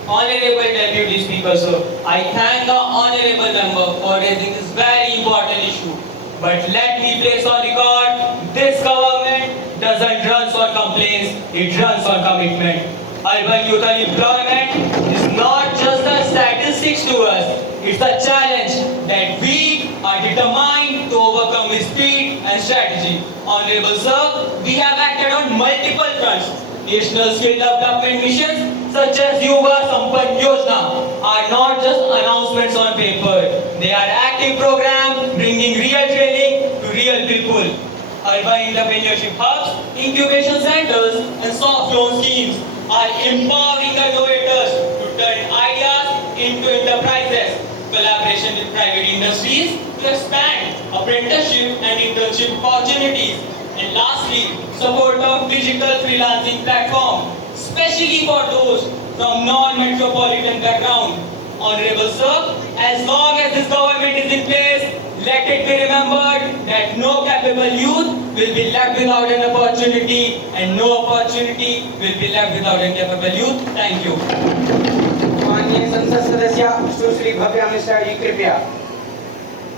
Honorable Deputy Speaker, sir, I thank the honorable member for raising this very important issue. But let me place on record, this government doesn't run for complaints. it runs on commitment. Urban youth unemployment is not just a statistics to us, it's a challenge that we are determined to overcome with speed and strategy. Honorable Sir, we have acted on multiple fronts. National skill development missions such as Yuva Sampan Yojana are not just announcements on paper. They are active programs bringing real training to real people. Urban entrepreneurship hubs, incubation centers and soft loan schemes are empowering innovators to turn ideas into enterprises. Collaboration with private industries to expand apprenticeship and internship opportunities. And lastly, support of digital freelancing platform, especially for those from non-metropolitan background. Honorable Sir, as long as this government is in place, let it be remembered that no capable youth will be left without an opportunity and no opportunity will be left without a capable youth. Thank you. माननीय संसद सदस्य सुश्री भव्या मिश्रा जी कृपया.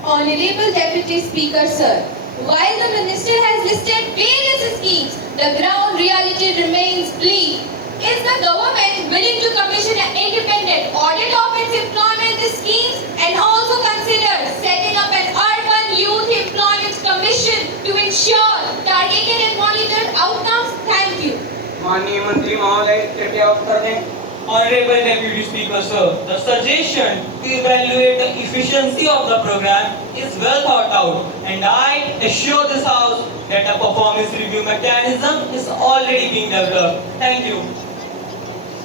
Honorable Deputy Speaker Sir, while the Minister has listed various schemes, the ground reality remains bleak. Is the government willing to commission an independent audit of its employment schemes and also consider setting up an urban youth employment commission to ensure targeted and monitored outcomes? Thank you. माननीय मंत्री महोदय कृपया उत्तर दें. Honorable Deputy Speaker Sir, the suggestion to evaluate the efficiency of the program is well thought out and I assure this House that a performance review mechanism is already being developed. Thank you.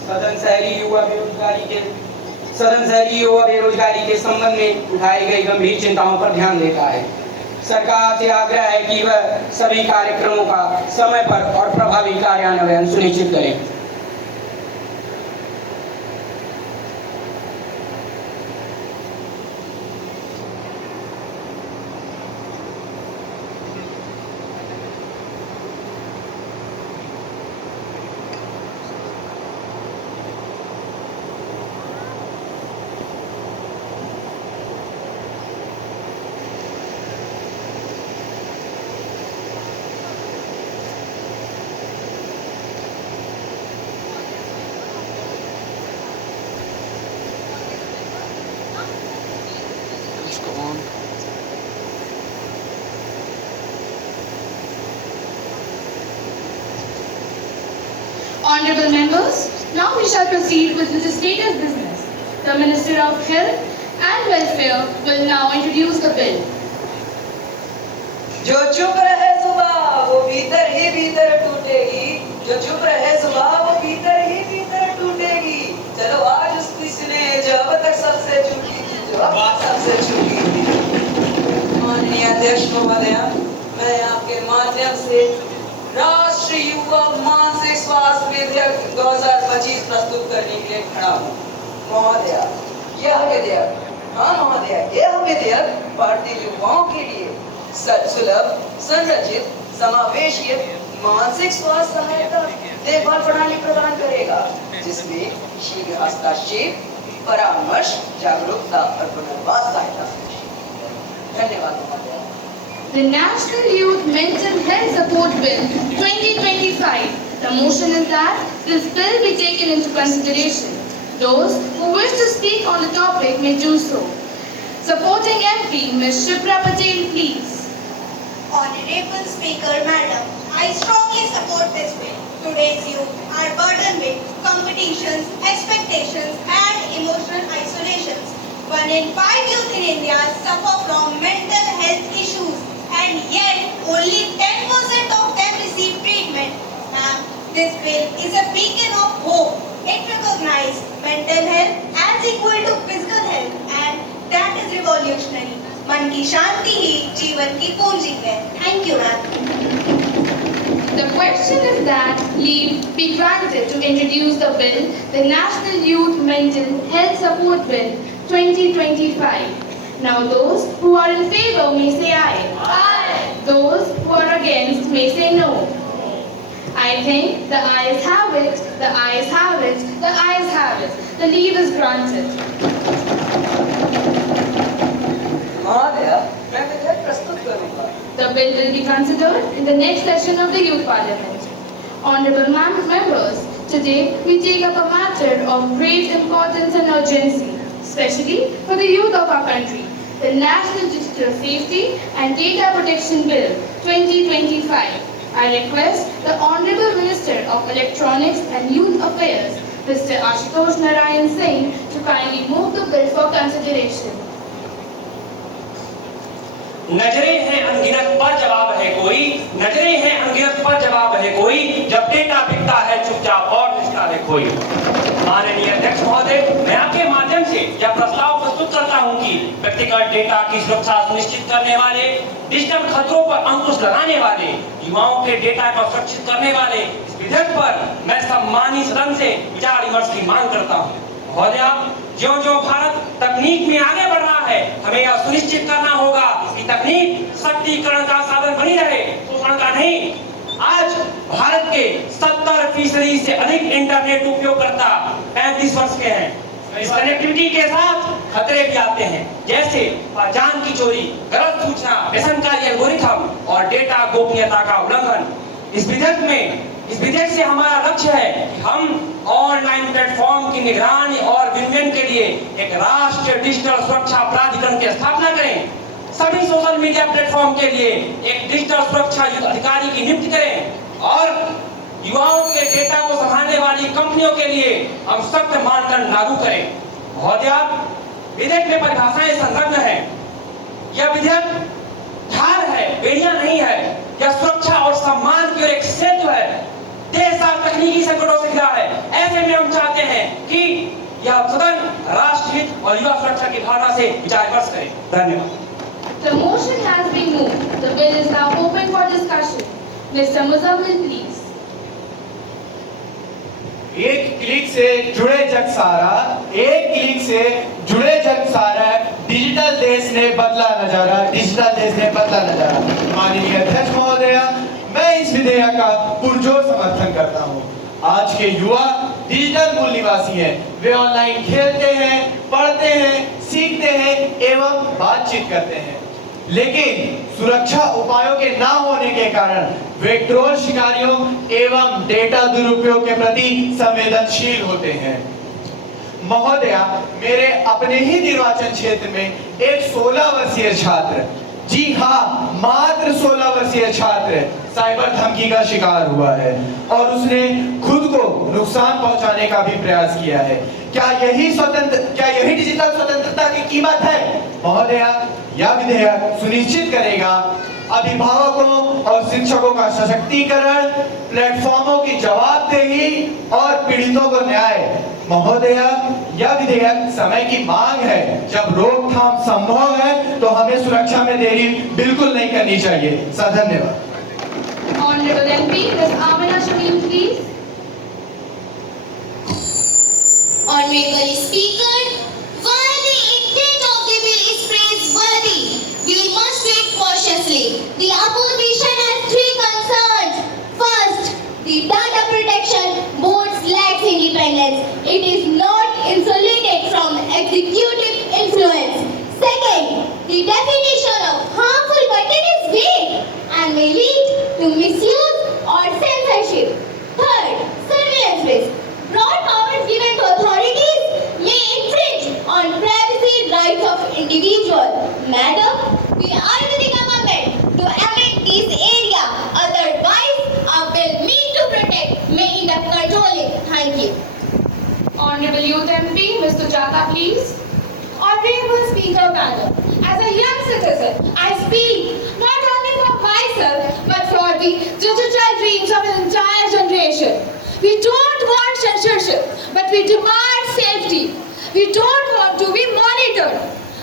सदन शहरी युवा बेरोजगारी के संबंध में उठाई गई गंभीर चिंताओं पर ध्यान देता है. सरकार से आग्रह है कि वह सभी कार्यक्रमों का समय पर और प्रभावी कार्यान्वयन सुनिश्चित करें. Honorable members, now we shall proceed with legislative business. The Minister of Health and Welfare will now introduce the bill. जो चुप रहे जुबान वो भीतर ही भीतर टूटेगी. जो चुप रहे जुबान वो भीतर ही भीतर टूटेगी. चलो आज उसकी सुने जो अब तक सबसे छुपी थी, जो अब तक सबसे छुपी थी. माननीय अध्यक्ष महोदय, मैं आपके माध्यम से राष्ट्रीय युवा मानसिक स्वास्थ्य विधेयक 2025 प्रस्तुत करने के लिए खड़ा हूँ. महोदय, यह विधेयक भारतीय युवाओं के लिए सुलभ, संरचित, समावेशी मानसिक स्वास्थ्य सहायता देखभाल प्रणाली प्रदान करेगा, जिसमें शीघ्र हस्तक्षेप, परामर्श, जागरूकता और पुनर्वास सहायता. धन्यवाद महोदय. The National Youth Mental Health Support Bill 2025. The motion is that this bill be taken into consideration. Those who wish to speak on the topic may do so. Supporting MP Ms. Shipra Patel, please. Honorable Speaker, Madam, I strongly support this bill. Today's youth are burdened with competitions, expectations and emotional isolations. 1 in 5 youth in India suffer from mental health issues and yet only 10% of them receive treatment. Ma'am, this bill is a beacon of hope. It recognizes mental health as equal to physical health and that is revolutionary. मन की शांति ही जीवन की पूंजी है. Thank you, ma'am. The question is that leave be granted to introduce the bill, the National Youth Mental Health Support Bill 2025. Now those who are in favor may say aye. Aye. Those who are against may say no. I think the ayes have it, the ayes have it, the ayes have it. The leave is granted. महोदय, मैं विधेयक प्रस्तुत करूंगा. The bill will be considered in the next session of the Youth Parliament. Honorable members, today we take up a matter of great importance and urgency, especially for the youth of our country, the National Digital Safety and Data Protection Bill 2025. I request the Honorable Minister of Electronics and Youth Affairs, Mr. Ashutosh Narayan Singh, to kindly move the bill for consideration. नजरें हैं अनगिनत पर जवाब है कोई, नजरें हैं अनगिनत पर जवाब है कोई, जब डेटा बिकता है चुपचाप और निष्ठा है कोई। माननीय अध्यक्ष महोदय, मैं आपके माध्यम से यह प्रस्ताव प्रस्तुत करता हूं कि व्यक्तिगत डेटा की सुरक्षा सुनिश्चित करने वाले, डिजिटल खतरों पर अंकुश लगाने वाले, युवाओं के डेटा को सुरक्षित करने वाले इस विधेयक पर मैं सम्मानीय सदन से विचार विमर्श की मांग करता हूं। महोदय, ज्यों-ज्यों भारत तकनीक में आगे बढ़ रहा है, हमें यह सुनिश्चित करना होगा कि तकनीक शक्तिकरण का साधन बनी रहे, शोषण का नहीं। आज भारत के 70% से अधिक इंटरनेट उपयोगकर्ता 35 वर्ष के हैं। इस कनेक्टिविटी के साथ खतरे भी आते हैं, जैसे पहचान की चोरी, गलत सूचना, व्यसनकारी एल्गोरिथम और डेटा गोपनीयता का उल्लंघन। इस विधेयक से हमारा लक्ष्य है कि हम ऑनलाइन प्लेटफॉर्म की निगरानी और विनियमन के लिए एक राष्ट्रीय डिजिटल सुरक्षा प्राधिकरण की स्थापना करें। सभी सोशल मीडिया प्लेटफॉर्म के लिए एक डिजिटल सुरक्षा युक्त अधिकारी की नियुक्ति करें और युवाओं के डेटा को संभालने वाली कंपनियों के लिए हम सख्त मानदंड लागू करें। महोदय, विधेयक में परिभाषाएं संलग्न है। यह विधेयक ढाल है, बेड़ियां नहीं है। यह सुरक्षा और सम्मान की एक सेतु है। देश तकनीकी संकटों से घिरा है। ऐसे में हम चाहते हैं कि यह सदन राष्ट्रहित और युवा सुरक्षा की भावना से विचार विमर्श करे। धन्यवाद। The motion has been moved. The bill is now open for discussion. Mr. Muzammil, please. एक क्लिक से जुड़े जग सारा, एक क्लिक से जुड़े जग सारा, डिजिटल देश ने बदला नजारा, डिजिटल देश ने बदला नजारा। माननीय अध्यक्ष महोदय, मैं इस विधेयक का पुरजोर समर्थन करता हूँ। आज के युवा डिजिटल मूल निवासी हैं। वे ऑनलाइन खेलते हैं, पढ़ते हैं, सीखते हैं एवं बातचीत करते हैं, लेकिन सुरक्षा उपायों के ना होने के कारण वे ट्रोल शिकारियों एवं डेटा दुरुपयोग के प्रति संवेदनशील होते हैं। महोदया, मेरे अपने ही निर्वाचन क्षेत्र में एक 16 वर्षीय छात्र, जी हाँ, मात्र 16 वर्षीय छात्र साइबर धमकी का शिकार हुआ है और उसने खुद को नुकसान पहुंचाने का भी प्रयास किया है। क्या यही डिजिटल स्वतंत्रता की कीमत है? महोदया, यह विधेयक सुनिश्चित करेगा अभिभावकों और शिक्षकों का सशक्तिकरण, प्लेटफॉर्मों की जवाबदेही और पीड़ितों को न्याय। महोदया, यह विधेयक समय की मांग है। जब रोकथाम संभव है तो हमें सुरक्षा में देरी बिल्कुल नहीं करनी चाहिए। सर, धन्यवाद। Honorable MP, Ms. Amina Shamim, please. Honorable Speaker, while the intent of the bill is praiseworthy, we must wait cautiously. The opposition has 3 concerns. First, the data protection board lacks independence. It is not insulated from executive influence. Second, the definition of harmful content is vague and may lead to misuse or censorship. Third, surveillance risk. Broad powers given to authorities may infringe on privacy rights of individuals. Madam, we urge the government to amend this area. Otherwise, a bill meant to protect may end up controlling. Thank you. Honorable Youth MP, Ms. Sujata, please. Honorable Speaker, Madam, as a young citizen, I speak not only for myself but for the digital dreams of an entire generation. We don't want censorship, but we demand safety. We don't want to be monitored,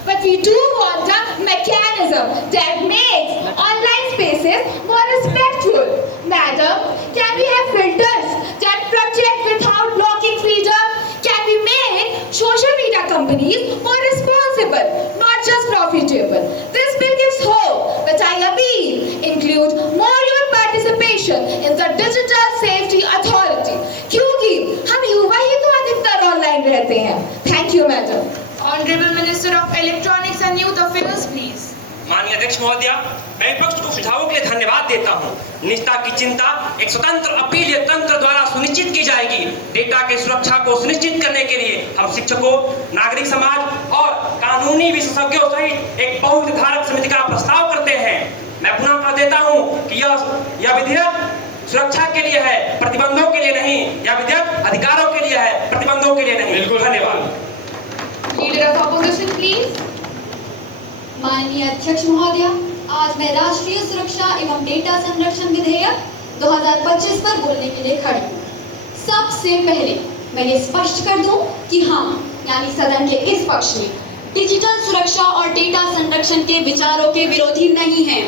but we do want a mechanism that makes online spaces more respectful. Madam, can we have filters that protect without blocking freedom? Can we make social media companies more responsible, not just profitable? This bill gives hope, but I appeal include more youth participation in the Digital Safety Authority, क्योंकि हम युवा ही तो अधिकतर online रहते हैं। Thank you, Madam. Honorable Minister of Electronics and Youth Affairs, please. माननीय अध्यक्ष महोदया, मैं विपक्ष को सुझावों के लिए धन्यवाद देता हूँ। निजता की चिंता एक स्वतंत्र अपील तंत्र द्वारा सुनिश्चित की जाएगी। डेटा की सुरक्षा को सुनिश्चित करने के लिए हम शिक्षकों, नागरिक समाज और कानूनी विशेषज्ञों सहित एक बहुहितधारक समिति का प्रस्ताव करते हैं। मैं पुनः कह देता हूँ कि यह विधेयक सुरक्षा के लिए है, प्रतिबंधों के लिए नहीं। यह विधेयक अधिकारों के लिए है, प्रतिबंधों के लिए नहीं। बिल्कुल, धन्यवाद। Leader of opposition please. माननीय अध्यक्ष महोदय, आज मैं राष्ट्रीय सुरक्षा एवं डेटा संरक्षण विधेयक 2025 पर बोलने के लिए खड़ी हूँ। सबसे पहले मैं ये स्पष्ट कर दूं कि हम यानी सदन के इस पक्ष में डिजिटल सुरक्षा और डेटा संरक्षण के विचारों के विरोधी नहीं हैं।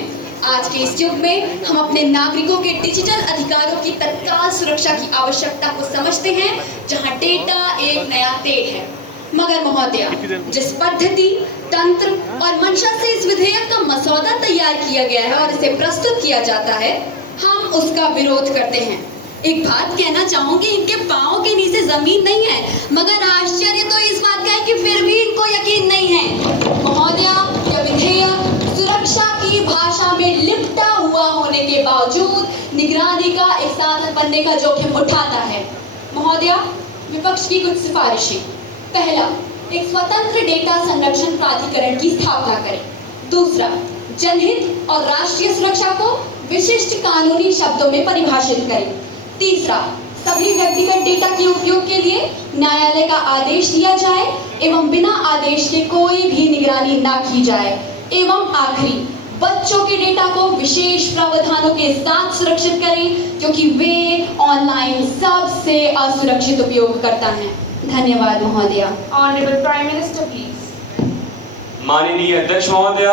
आज के इस युग में हम अपने नागरिकों के डिजिटल अधिकारों की तत्काल सुरक्षा की आवश्यकता को समझते हैं, जहां डेटा एक नया तेल है। मगर महोदय, जिस पद्धति, तंत्र और मंशा से इस विधेयक का मसौदा तैयार किया गया है और इसे प्रस्तुत किया जाता है, हम उसका विरोध करते हैं। एक बात कहना चाहूंगी, इनके पाँव के नीचे जमीन नहीं है, मगर आश्चर्य तो इस बात का है कि फिर भी इनको यकीन नहीं है। महोदय, यह विधेयक सुरक्षा की भाषा में लिपटा हुआ होने के बावजूद निगरानी का एक साधन बनने का जोखिम उठाता है। महोदय, विपक्ष की कुछ सिफारिशें। पहला, एक स्वतंत्र डेटा संरक्षण प्राधिकरण की स्थापना करें। दूसरा, जनहित और राष्ट्रीय सुरक्षा को विशिष्ट कानूनी शब्दों में परिभाषित करें। तीसरा, सभी व्यक्तिगत डेटा के उपयोग के लिए न्यायालय का आदेश दिया जाए एवं बिना आदेश के कोई भी निगरानी ना की जाए। एवं आखिरी, बच्चों के डेटा को विशेष प्रावधानों के साथ सुरक्षित करें, क्योंकि वे ऑनलाइन सबसे असुरक्षित उपयोग करता है। धन्यवाद महोदय। Honourable prime minister please. माननीय अध्यक्ष महोदय,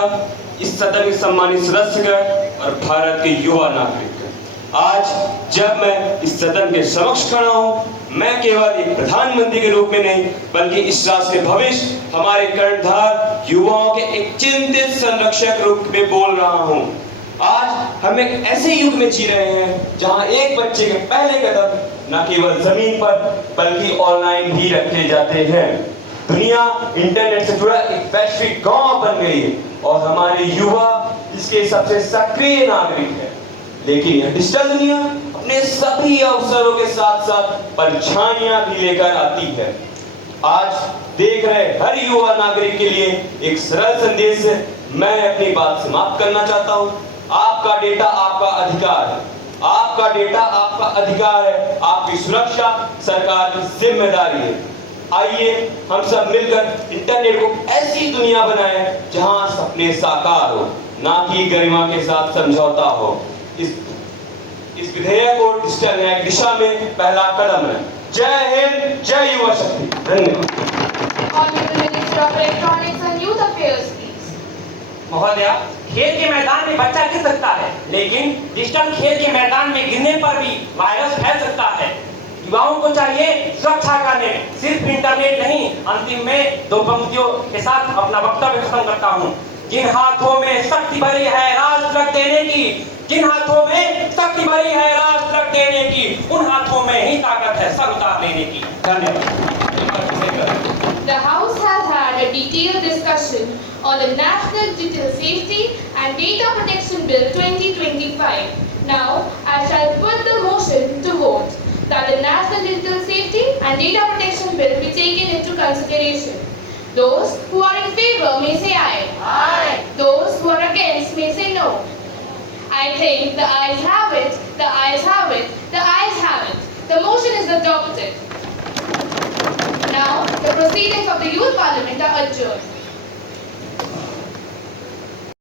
इस सदन के सम्मानित सदस्यगण और भारत के युवा नागरिक, आज जब मैं इस सदन के समक्ष खड़ा हूँ, मैं केवल एक प्रधानमंत्री के रूप में नहीं, बल्कि इस राष्ट्र के भविष्य, हमारे कर्णधार युवाओं के एक चिंतित संरक्षक रूप में बोल रहा हूँ। आज हम एक ऐसे युग में जी रहे हैं जहाँ एक बच्चे के पहले कदम न केवल जमीन पर बल्कि ऑनलाइन भी रखे जाते हैं। दुनिया इंटरनेट से जुड़ा एक वैश्विक गांव बन गई है और हमारे युवा इसके सबसे सक्रिय नागरिक है। लेकिन यह डिजिटल दुनिया अपने सभी अवसरों के साथ साथ परेशानियां भी लेकर आती है। आज देख रहे हर युवा नागरिक के लिए एक सरल संदेश है। मैं अपनी बात समाप्त करना चाहता हूं। आपका डेटा आपका अधिकार है। आपका डेटा आपका अधिकार है। आपकी सुरक्षा सरकार की जिम्मेदारी है। आइए हम सब मिलकर इंटरनेट को ऐसी दुनिया बनाएं जहां सपने साकार हो, ना कि गरिमा के साथ समझौता हो। इस विधेयक को डिजिटल न्याय दिशा में पहला कदम है। जय हिंद, जय युवा शक्ति। धन्यवाद। Honourable minister of electronics and youth affairs please. महोदय, खेल के मैदान में बच्चा गिर सकता है, लेकिन डिजिटल खेल के मैदान में गिरने पर भी वायरस फैल सकता है। युवाओं को चाहिए सुरक्षा का नेट, सिर्फ इंटरनेट नहीं। अंतिम में दो पंक्तियों के साथ अपना वक्तव्य खत्म करता हूँ। जिन हाथों में शक्ति भरी है राज तिलक देने की, जिन हाथों में शक्ति भरी है राज तिलक देने की, उन हाथों में ही ताकत है सर उतार लेने की। धन्यवाद। The House has had a detailed discussion on the National Digital Safety and Data Protection Bill 2025. Now, I shall put the motion to vote that the National Digital Safety and Data Protection Bill be taken into consideration. Those who are in favor may say aye. Aye. Those who are against may say no. I think the ayes have it, the ayes have it, the ayes have it. The motion is adopted. Now, the proceedings of the Youth Parliament are adjourned.